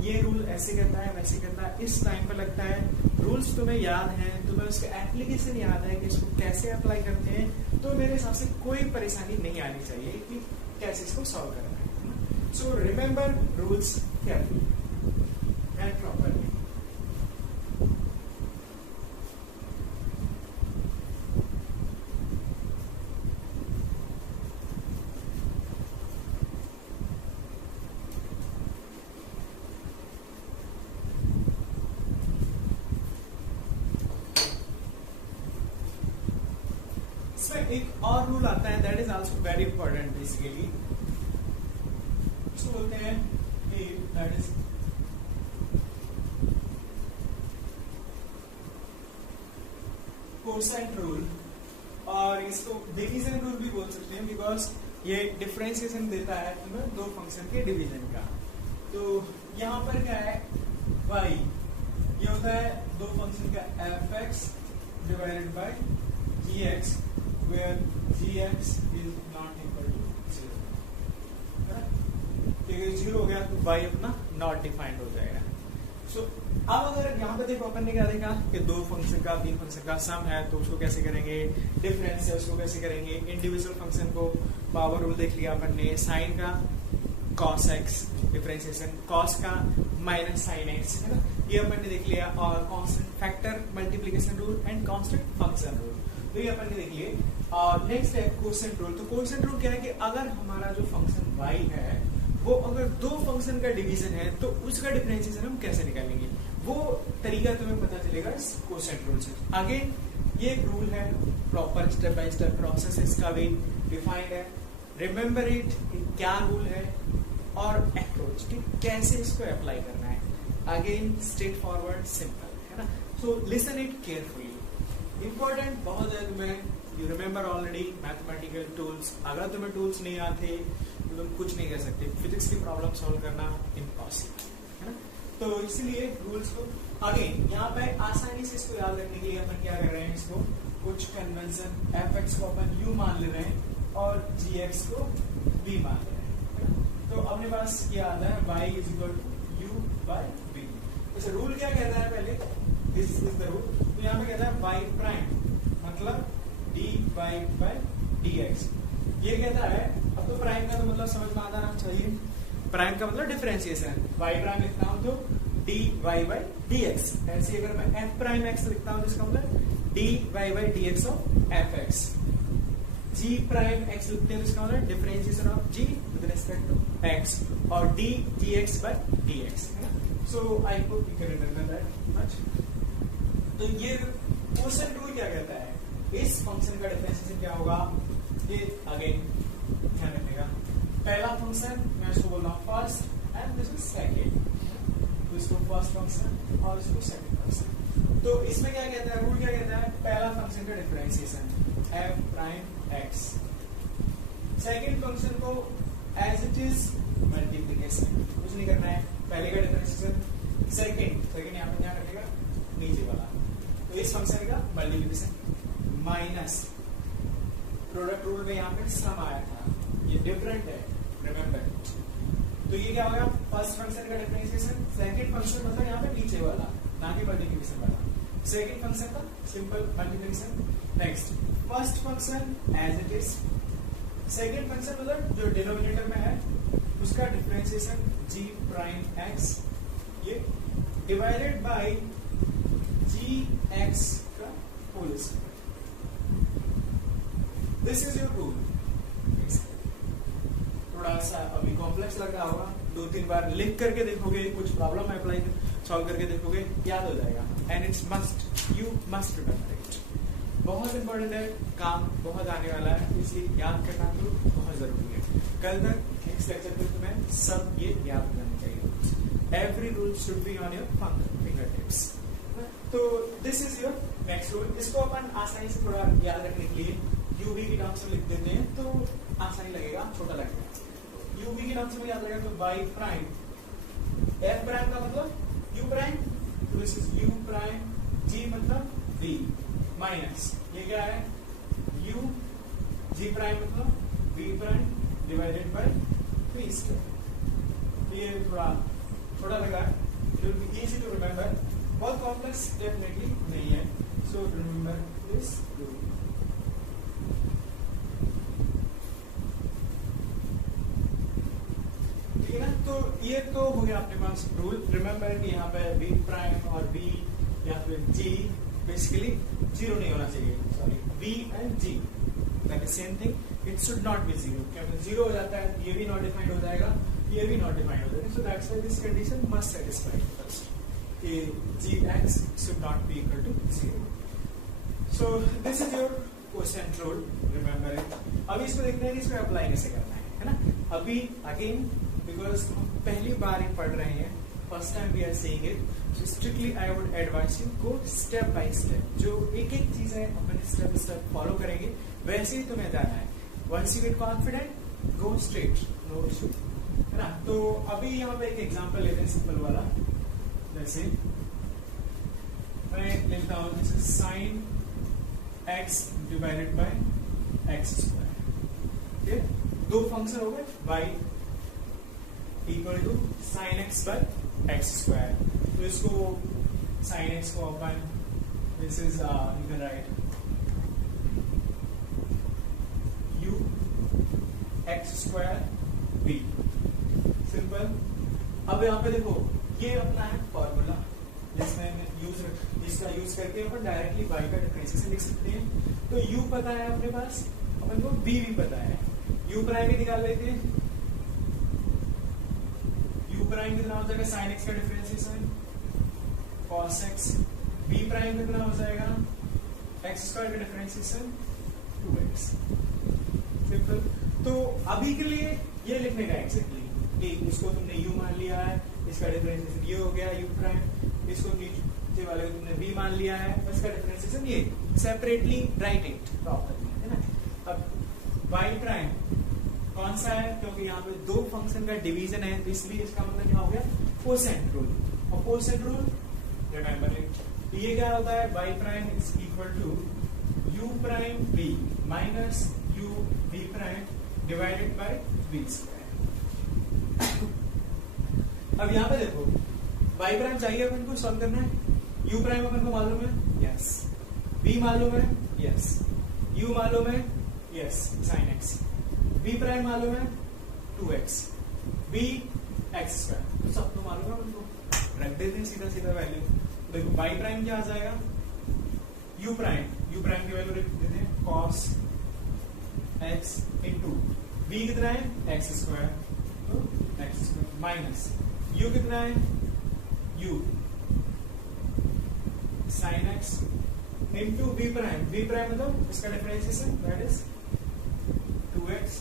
ये रूल ऐसे कहता है वैसे कहता है, इस टाइम पे लगता है, रूल्स तुम्हें याद हैं, तुम्हें उसका एप्लीकेशन याद है कि इसको कैसे अप्लाई करते हैं, तो मेरे हिसाब से कोई परेशानी नहीं आनी चाहिए कि कैसे इसको सॉल्व करना है। So remember rules carefully and properly। इसमें एक और रूल आता है, that is also very important. Basically इसको बोलते हैं दैट इज कोसेंट रूल, और इसको डिवीजन रूल भी बोल सकते हैं, बिकॉज ये डिफरेंशिएशन देता है तुम्हें दो फंक्शन के डिवीजन का। तो यहाँ पर क्या है, y ये होता है दो फंक्शन का fx divided by gx, where gx is not equal to 0। ठीक 0 हो गया तो y अपना नॉट डिफाइंड हो जाएगा। सो अब अगर यहाँ पे देखो अपन ने क्या देखा कि दो फंक्शन का तीन फंक्शन का सम है, तो उसको कैसे करेंगे, डिफरेंस है उसको कैसे करेंगे, इंडिविजुअल फंक्शन को पावर रूल देख लिया अपन ने, साइन का cos x डिफरेंशिएशन, cos का माइनस साइन x, है ना, ये अपन ने देख लिया, और constant factor multiplication rule and constant function rule, तो ये अपन ने देख लिए। और नेक्स्ट है कोसेंट रूल। तो कोसेंट रूल क्या है कि अगर हमारा जो फंक्शन y है वो अगर दो फंक्शन का डिवीजन है तो उसका डिफरेंशिएशन हम कैसे निकालेंगे, वो तरीका तुम्हें पता चलेगा इस कोसेंट रूल से। आगे ये एक रूल है, proper step by step process इसका भी डिफाइंड है। रिमेम्बर इट, क्या रूल है और अप्रोच कि कैसे इसको अप्लाई करना है। अगेन स्ट्रेट फॉरवर्ड सिंपल, है ना। So listen it carefully, important बहुत है तुम्हें। You remember already mathematical tools, अगर तुम्हें टूल्स नहीं आते तो तुम कुछ नहीं कर सकते। फिजिक्स की प्रॉब्लम सॉल्व करना इम्पॉसिबल, है ना। तो इसलिए रूल्स को अगेन यहाँ पे आसानी से इसको याद रखने के लिए अपन क्या कर रहे हैं, इसको कुछ कन्वेंशन, fx को अपन u मान ले रहे हैं और gx को v मान ले रहे हैं। तो अपने पास क्या आता है, y is equal to u by v। अच्छा रूल क्या कहता है, पहले दिस इज द रूल। तो यहाँ पे कहता है y प्राइम मतलब dy बाय dx। ये कहता है, अब तो प्राइम का तो मतलब समझ में आना चाहिए, प्राइम का मतलब डिफरेंशिएशन, y प्राइम लिखता हूं तो dy बाय dx। ऐसे अगर मैं f प्राइम x लिखता हूं तो इसका मतलब dy by dx of fx। g prime x लिखते हैं तो इसका मतलब differentiation of g with respect to x और d dx by dx है ना. So I hope you can remember that much. तो ये क्वेश्चन रूल क्या कहता है, इस फंक्शन का डिफरेंशिएशन क्या होगा, ये अगेन ध्यान रखिएगा. पहला फंक्शन मैं इसको बोल रहा हूँ first and this is second, तो इसको फर्स्ट फंक्शन और इसको सेकंड फंक्शन. तो इसमें क्या कहता है, रूल क्या कहता है, पहला फंक्शन का differentiation f prime x, second function को एज इट इज मल्टीप्लिकेशन, कुछ नहीं करना है. पहले का डिफरेंशिएशन सेकंड यहाँ पे ध्यान रखिएगा नीचे वाला, तो इस फंक्शन का मल्टीप्लिकेशन माइनस प्रोडक्ट रूल में यहाँ पे सम आया था, ये डिफरेंट है रिमेंबर. तो ये क्या होगा, फर्स्ट फंक्शन का डिफरेंशिएशन, सेकंड फंक्शन मतलब यहाँ पे नीचे वाला ना कि मल्टीप्लिकेशन वाला, सेकंड फंक्शन का simple multiplication. Next first function as it is, second function मतलब जो डिनोमिनेटर में है उसका डिफरेंशिएशन g प्राइम x, ये डिवाइडेड बाय gx का whole square. This is your rule. थोड़ा सा अभी कॉम्प्लेक्स लग रहा होगा, 2-3 बार लिख करके देखोगे, कुछ प्रॉब्लम अप्लाई सॉल्व करके देखोगे, याद हो जाएगा. And it's must, you must remember it. बहुत इंपॉर्टेंट है, काम बहुत आने वाला है, इसलिए याद करना तो बहुत जरूरी है. कल तक नेक्स्ट लेक्चर पे तुम्हें सब ये याद करना चाहिए. Every rule should be on your fingertips. तो this is your next rule. इसको अपन आसानी से थोड़ा याद रखने के लिए यूवी की टर्म्स में लिख देते हैं, तो आसानी लगेगा, छोटा लगेगा. यूवी की टर्म्स में याद लगेगा तो बाई प्राइम, एफ प्राइम का मतलब यू प्राइम, तो this is u prime, g मतलब वी माइनस ये क्या है यू, जी प्राइम मतलब v prime divided by v square. तो ये थोड़ा छोटा लगा है, it will be easy to remember, बहुत कॉम्प्लेक्स डेफिनेटली नहीं है. So remember this rule. ठीक है ना. तो ये तो हो गया अपने पास रूल. रिमेंबर कि यहाँ पे v प्राइम और v या फिर g बेसिकली जीरो नहीं होना चाहिए, sorry v and g that is same thing, it should not B zero. क्योंकि जीरो हो जाता है ये भी नॉट डिफाइंड हो जाएगा, ये भी नॉट डिफाइंड हो जाएगा. सो that's why this condition must satisfied first कि gx should not be equal to 0. So this is your quotient rule, remember it. अभी इसको देखते हैं कि इसको अप्लाई कैसे करना है ना. अभी अगेन बिकॉज हम पहली बार ही पढ़ रहे हैं, first time we are seeing it, so strictly I would advise you go step by step. जो एक एक चीज है अपन स्टेप बाय स्टेप फॉलो करेंगे, वैसे ही तुम्हें जाना है. Once you get confident go straight, no issue है ना. तो अभी यहाँ पे एक एग्जांपल लेते हैं सिंपल वाला. जैसे मैं लिखता हूं this is sine x divided by x square. दो फंक्शन हो गए, y equal to sine x by x square. तो इसको साइन x को अपन this is you can write u x square v. Simple. अब यहाँ पे देखो ये अपना है फॉर्मूला जिसमें जिसका यूज करके अपन डायरेक्टली y का डिफरेंशिएशन लिख सकते हैं. तो u पता है अपने पास, अपन को v भी पता है. u प्राइम भी निकाल लेते हैं. u प्राइम कितना हो जाएगा साइन x का differentiation cos x. v prime कितना हो जाएगा x स्क्वायर का डिफरेंशिएशन 2x. सिंपल. तो अभी के लिए ये लिखने का एक्जेक्टली कि इसको तुमने u मान लिया है, इसका डिफरेंशिएशन ये हो गया u प्राइम, इसको नीचे वाले को तुमने v मान लिया है, इसका डिफरेंशिएशन ये. सेपरेटली राइट इट प्रॉपर्ली है ना. अब y प्राइम कौन सा है, क्योंकि यहाँ पे दो फंक्शन का डिवीजन है, तो इसलिए इसका मतलब क्या हो गया कोसेंट रूल. और कोसेंट रूल रिमेंबर इट. ये क्या होता है y prime is equal to u prime v minus u v prime divided by v square. अब यहाँ पे देखो y प्राइम चाहिए अपन को सॉल्व करना है. u प्राइम अपन को मालूम है, यस. v मालूम है, यस. u मालूम है, yes sine x. v prime मालूम है 2x. v x स्क्वायर तो सब तो मालूम है अपन को, रख देते हैं सीधा सीधा वैल्यू. देखो y प्राइम क्या आ जाएगा u प्राइम की वैल्यू रख देते हैं cos x इंटू v कितना है एक्स स्क्वायर, तो एक्स स्क्वायर माइनस u कितना है u sine x into v prime मतलब इसका differentiation that is 2x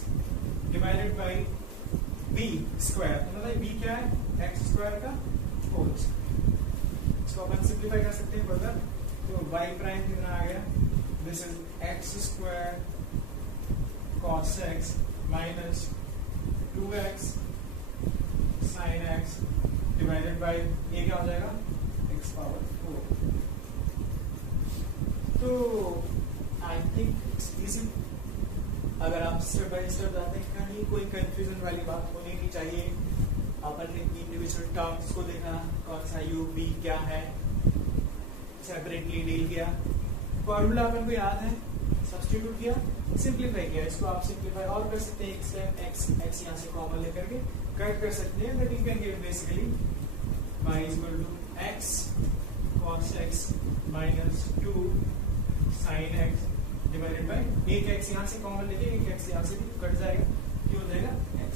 divided by v square, मतलब v क्या है एक्स स्क्वायर का होल। इसको अपन सिंप्लीफाई कर सकते हैं फर्दर, तो y प्राइम कितना आ गया, this is x square cos x minus 2x sine x divided by ये क्या हो जाएगा x पावर 4। तो आई थिंक इट्स इजी, अगर आप स्टेप बाय स्टेप जाते हैं कहीं कोई कंफ्यूजन वाली बात होनी नहीं चाहिए। अपन ने इंडिविजुअल टर्म्स को देखा, कौन सा u v क्या है, सेपरेटली डील किया, फॉर्मूला अपन को याद है, सब्स्टिट्यूट किया, सिंप्लीफाई किया। इसको आप सिंप्लीफाई और कर सकते हैं, x यहाँ से कॉमन लेकर के कट कर सकते हैं, that you can get basically y is equal to x cos x minus 2 sin x divided by एक x यहाँ से कॉमन लेके एक x यहाँ से भी कट जाएगा, क्यों हो जाएगा x।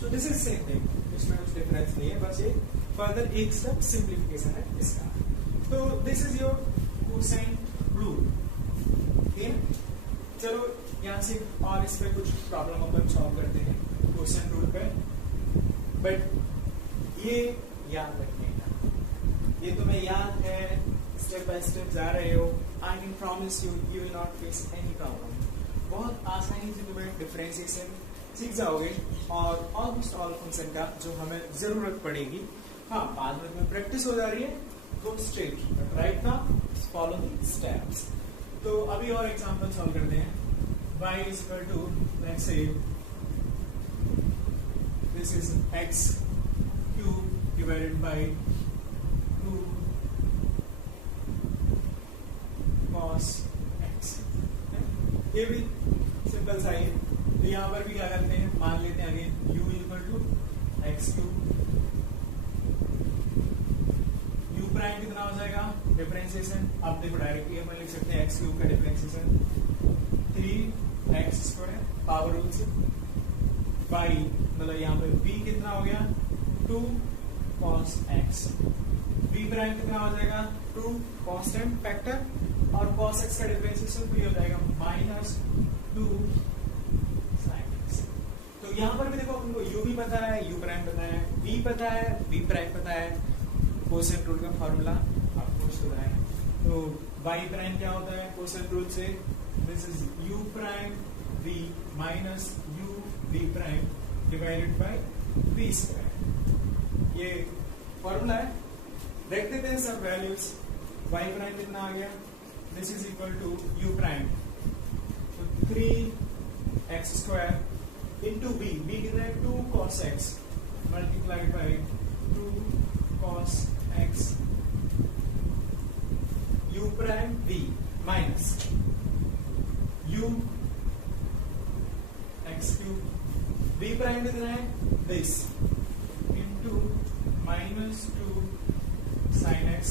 So this is same thing, इसमें कुछ डिफरेंस नहीं है, बस ये फर्दर एक स्टेप सिंप्लीफिकेशन है इसका। तो this is your cosine rule, ठीक है। चलो यहाँ से और इस पे कुछ प्रॉब्लम अपन सॉल्व करते हैं कोसाइन रूल पे, बट ये याद रखने का, ये तुम्हें याद है, स्टेप बाय स्टेप जा रहे हो, I can promise you you will not face any problem. बहुत आसानी से तुम्हें डिफरेंशिएशन सीख जाओगे और ऑलमोस्ट ऑल फंक्शन का जो हमें जरूरत पड़ेगी, हाँ बाद में तुम्हें प्रैक्टिस हो जा रही है, go straight but right now follow the steps. तो अभी और एग्जांपल सॉल्व करते हैं। y is equal to, let's say this is x cube divided by 2 cos x, ये भी सिंपल सा है। तो यहाँ पर भी क्या करते हैं, मान लेते हैं again u equal to x cube, u prime कितना हो जाएगा डिफरेंशिएशन, अब देखो डायरेक्टली अपन लिख सकते हैं एक्स क्यूब का differentiation 3x square power rule से, y मतलब यहाँ पे v कितना हो गया 2 cos x, v प्राइम कितना हो जाएगा 2 कांस्टेंट फैक्टर, और cos x का डिफरेंशिएशन भी हो जाएगा माइनस 2 sin x। तो यहाँ पर भी देखो हमको u भी पता है, u प्राइम पता है, v पता है, v प्राइम पता है, कोसाइन रूल का फॉर्मूला आपको पता है। तो y प्राइम क्या होता है कोसाइन रूल से, this is u prime v minus u v prime divided by v square, ये फॉर्मूला है। देख देते हैं सब वैल्यूज, y प्राइम कितना आ गया, this is equal to u prime, तो 3x स्क्वायर इंटू v कितना है 2 cos x multiplied by 2 cos x u prime v minus u x cube v prime कितना है this into minus 2 sin x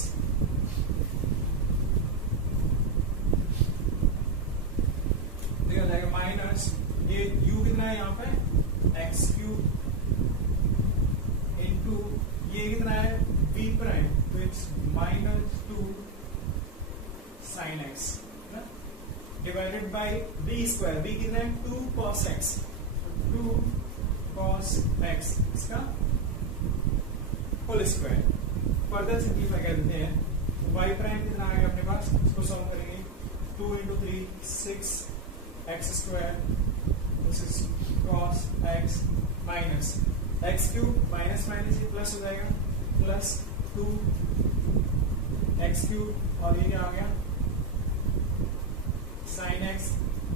देखा जाएगा माइनस ये u कितना है यहाँ पे x क्यूब इंटू ये कितना है v प्राइम, तो it's minus 2 sin x divided by v square, v कितना है 2 cos x, 2 cos x इसका होल स्क्वायर। फर्दर सिंप्लीफाई कर देते हैं, y प्राइम कितना आ गया अपने पास, इसको सॉल्व करेंगे 2 into 3 6 x square, this is cos x minus x cube minus minus ये प्लस हो जाएगा प्लस 2 x क्यूब, और ये क्या आ गया sin x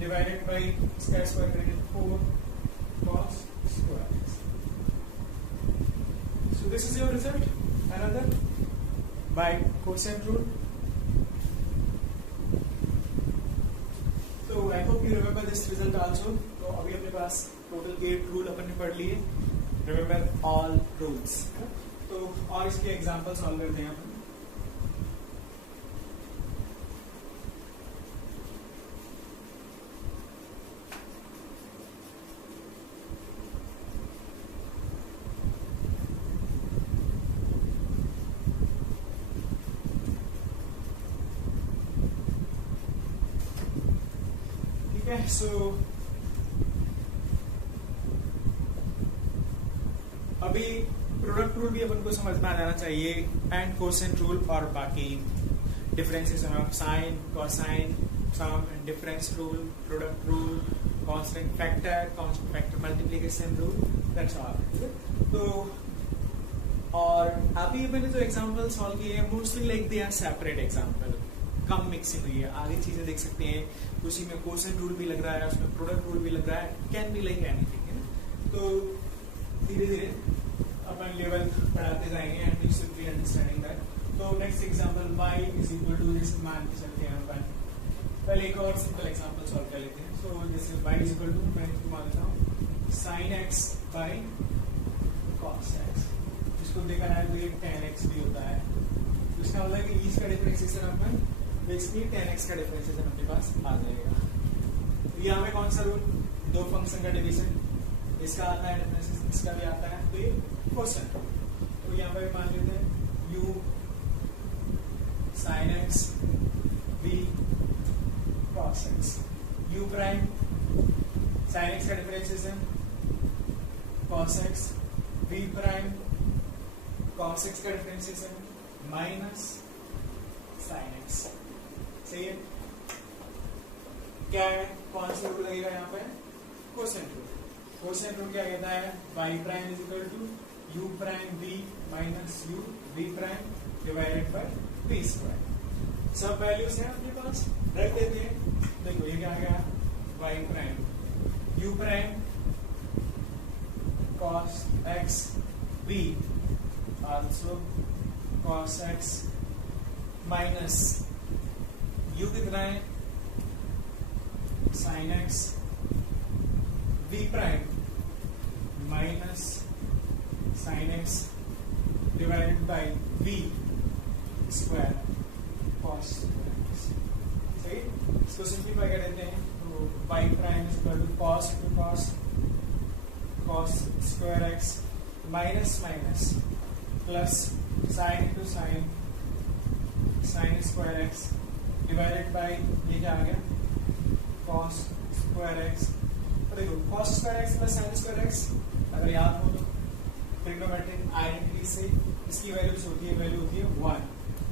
डिवाइडेड बाई इसका स्क्वायर करेंगे 4 cos square. So this is your result, another by cosine rule. So I hope you remember this result also. तो अभी अपने पास टोटल 8 रूल अपन ने पढ़ लिए, रिमेम्बर ऑल रूल्स। तो और इसके एग्जांपल सॉल्व करते हैं अपन। ठीक है. सो अभी प्रोडक्ट रूल भी अपन को समझ में आ जाना चाहिए, एंड कोसेंट रूल और बाकी differentiation of sine, cosine, sum and difference rule, product rule, constant factor multiplication rule, that's all. तो और अभी मैंने जो एग्जांपल सॉल्व किए हैं mostly like they are separate example, कम मिक्सिंग हुई है. आगे चीजें देख सकते हैं, उसी में कोसेंट रूल भी लग रहा है, उसमें प्रोडक्ट रूल भी लग रहा है, कैन बी लाइक एनीथिंग, है ना. तो धीरे धीरे अपन लेवल बढ़ाते जाएंगे and you should be understanding that. तो next example y is equal to this, मान के चलते हैं अपन. पहले एक और सिंपल एग्जांपल सॉल्व कर लेते हैं. So this is y is equal to, मैं इसको मान लेता हूं sin x बाय cos x. इसको देखा है तो ये tan x भी होता है. इसका मतलब कि इसका डिफरेंशिएशन अपन बेसिकली tan x का डिफरेंशिएशन अपने पास आ जाएगा. तो यहाँ में कौन सा रूल, दो फंक्शन का डिवीजन, इसका आता है डिफरेंशिएशन, इसका भी आता है, तो ये कोसेंट. तो यहाँ पे मान लेते हैं u sin x v cos x. u prime sin x का differentiation cos x, v prime cos x का डिफरेंशिएशन माइनस sin x. सही है. क्या है, कौन सा रूल लगेगा यहाँ पे, कोसेंट रूल. कोसेंट रूल क्या कहता है, y prime is equal to u prime v minus u v prime divided by v square. सब वैल्यूज हैं अपने पास, रख देते हैं. देखो ये क्या आ गया, y prime u prime cos x v also cos x minus u कितना है sin x v prime minus sin x divided by v square cos x. सही. इसको सिंप्लीफाई कर देते हैं. तो y prime is equal to cos to cos square x minus minus plus sin to sin square x divided by ये क्या आ गया cos स्क्वायर x. तो देखो cos square x plus sin square x अगर याद हो तो ट्रिग्नोमेट्रिक आइडेंटिटी से इसकी वैल्यूज होती है, वैल्यू होती है 1.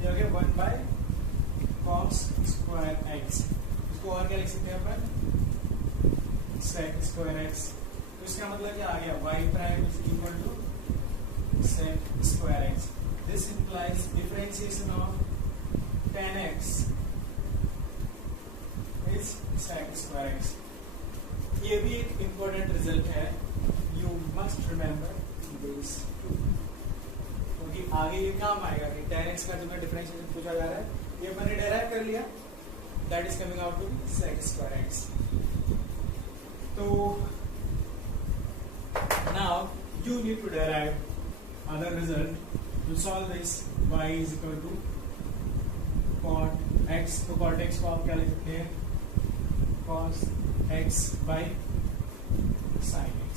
ये हो गया 1 बाय cos स्क्वायर x. इसको और क्या लिख सकते हैं अपन, sec स्क्वायर x. तो इसका मतलब क्या आ गया, y prime is equal to sec square x. This implies differentiation of tan x is sec square x. ये भी एक इम्पोर्टेंट रिजल्ट है, यू मस्ट रिमेम्बर दिस, क्योंकि आगे ये काम आएगा कि tan x का जो मैं डिफरेंशिएशन पूछा जा रहा है ये मैंने डेराइव कर लिया, that is coming out to sec square x. तो now you need to derive other result to solve this. y is equal to cot x. तो cot x को आप क्या लिख सकते हैं, cos x by sin x.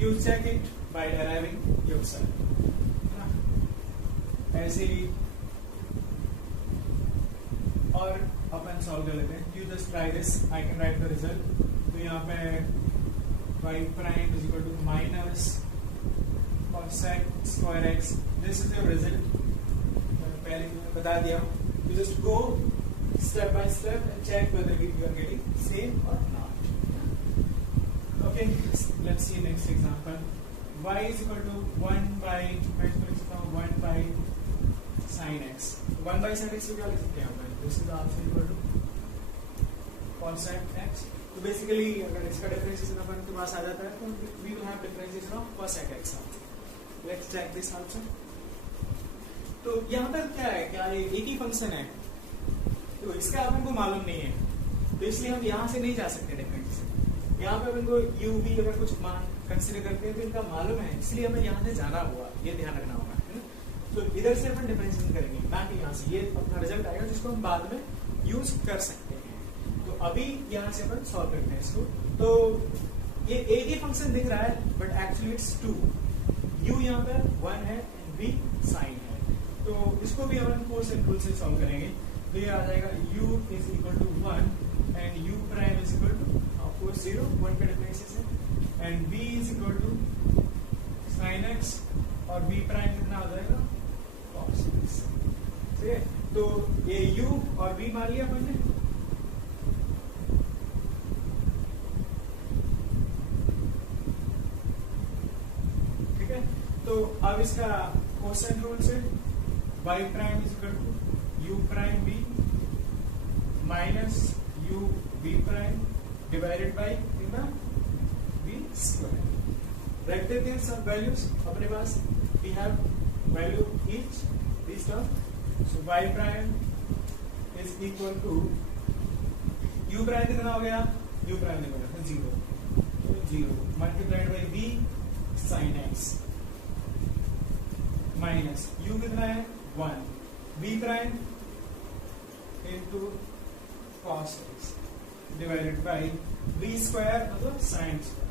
You check it by deriving yourself. ऐसे ही और अपन सॉल्व कर लेते हैं. You just try this. I can write the result. तो यहाँ पे y prime is equal to minus cosec square x. This is your result. मैंने पहले भी बता दिया. You just go step by step and check whether you are getting same or not. Okay, let's see next example. Y is equal to 1 by 1 by sin x. 1 by sin x को क्या लिख सकते हैं अपन? This is also equal to cosec x. तो basically अगर इसका differentiation अपन के पास आ जाता है तो we will have differentiation of cosec x. Let's check this also. तो यहाँ पर क्या है, क्या ये एक ही फंक्शन है, तो इसका अपन को मालूम नहीं है, तो इसलिए हम यहाँ से नहीं जा सकते डिफरेंशिएशन. यहाँ पे अपन को u v अगर कुछ मान कंसीडर करते हैं तो इनका मालूम है, इसलिए हमें यहाँ से जाना होगा, ये ध्यान रखना होगा, है ना. तो इधर से अपन डिफरेंशिएशन करेंगे, ना कि यहाँ से. ये अपना रिजल्ट आएगा जिसको हम बाद में यूज कर सकते हैं. तो अभी यहाँ से अपन सॉल्व करते हैं इसको. तो ये एक ही फंक्शन दिख रहा है बट एक्चुअली इट्स 2. u यहाँ पर 1 है एंड v साइन है. तो इसको भी अपन कोसेंट से सॉल्व करेंगे. तो ये आ जाएगा u is equal to 1 and u प्राइम इज इक्वल टू 0, 1 का differentiation, and v is equal to sin x और v प्राइम कितना आ जाएगा cos x। ठीक है, तो ये u और v मान लिया अपन ने। ठीक है, तो अब इसका क्वोशिएंट रूल से y prime is equal to u prime v minus u v prime divided by कितना v स्क्वायर। रख देते हैं सब वैल्यूज अपने पास। We have value each this term, so y prime is equal to u prime कितना हो गया, u प्राइम कितना 0 multiplied by v sin x minus u कितना है 1 v prime into cos x divided by v square मतलब sin square.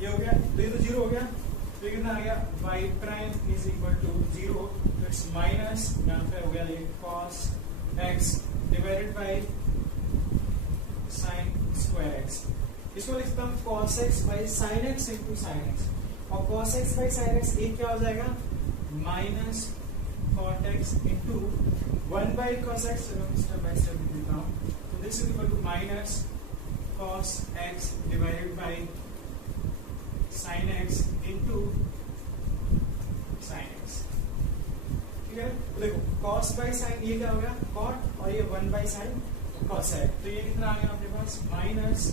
ये हो गया, तो ये तो 0 हो गया, तो कितना आ गया y prime is equal to 0, तो इट्स माइनस यहाँ पे हो गया ये cos x divided by sin square x। इसको लिखता हूँ cos x by sin x into sin x, और cos x by sin x एक क्या हो जाएगा minus cot x into 1 by cos x। Step by step लिख देता हूँ, तो this is equal to minus cos x divided by sin x into sin x। ठीक है, तो देखो cos बाई sin ये क्या हो गया cot, और ये 1 बाई sin cos है, तो ये कितना आ गया अपने पास minus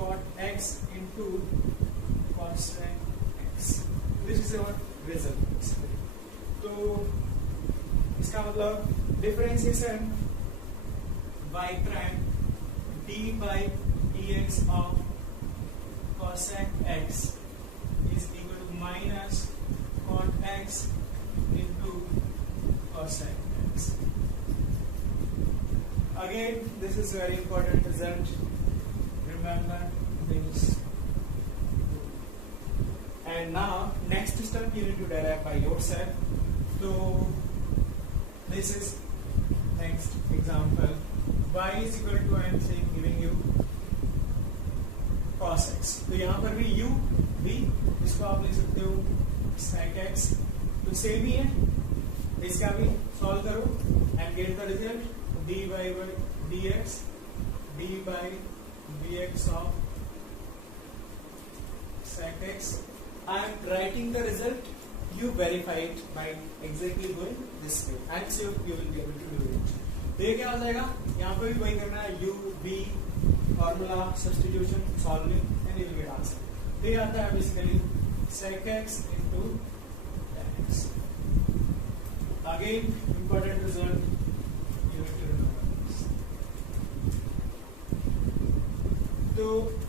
cot x into cos x। This is our result. तो इसका मतलब differentiation y prime d by dx of cosec x is equal to minus cot x into cosec x. Again, this is very important result. Remember this. And now, next step you need to derive by yourself. So, this is next example. Y is equal to, I am saying, giving you cos x। तो यहाँ पर भी u v, इसको आप लिख सकते हो sec x, तो सेम ही है, इसका भी सॉल्व करो and get the result dy by dx d by dx of sec x। I am writing the result, you verify it by exactly going this way and so you will be able to do it। तो ये क्या हो जाएगा, यहाँ पर भी वही करना है u v formula substitution solving and you will get answer. तो ये आता है basically sec x into tan x। Again important result you need to remember this. तो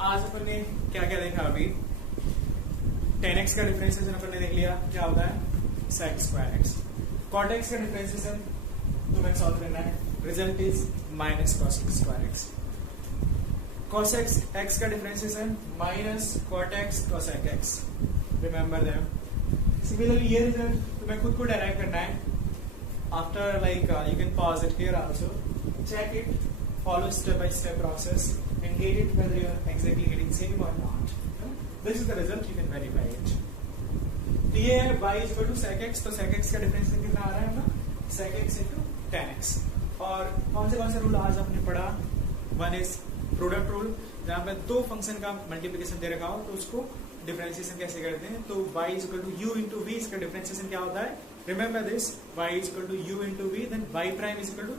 आज अपन ने क्या क्या देखा, अभी tan x का डिफरेंशिएशन अपन ने देख लिया, क्या होता है sec square x। cot x का डिफरेंशिएशन तुम्हें सॉल्व करना है, result is minus cos x square x। cos x का differentiation minus cot x cosec x। Remember them. Similarly ये रिजल्ट तुम्हें खुद को डेराइव करना है। After like you can pause it here also, check it, follow step by step process and get it whether you are exactly getting same और not. This is the result, you can verify it. तो ये है y is equal to sec x, तो sec x का differentiation कितना आ रहा है अपना sec x into tan x। और कौन से रूल आज आपने पढ़ा, वन इज प्रोडक्ट रूल, जहां पे दो फंक्शन का मल्टीप्लिकेशन दे रखा हो तो उसको डिफरेंशिएशन कैसे करते हैं। तो y is equal to u into v, इसका डिफरेंशिएशन क्या होता है, remember this, y is equal to u into v, then y prime is equal to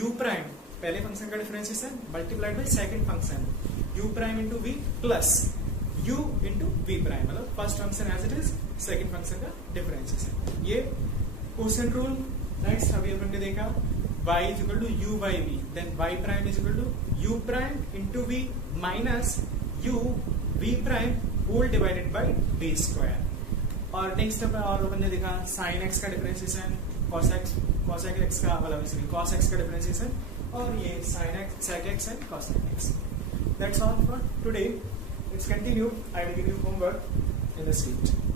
u prime, पहले फंक्शन का differentiation multiplied by second function u prime into v plus u into v prime, मतलब first function as it is, second function का differentiation. ये quotient rule. Next अभी अपन ने देखा y is equal to u by v, then y prime is equal to u prime into v minus u v prime whole divided by v square। और next step और अपन ने देखा sin x का differentiation, cosec x का मतलब cos x का differentiation, और ये sin x, sec x and cosec x। That's all for today. Let's continue. I will give you homework in this week.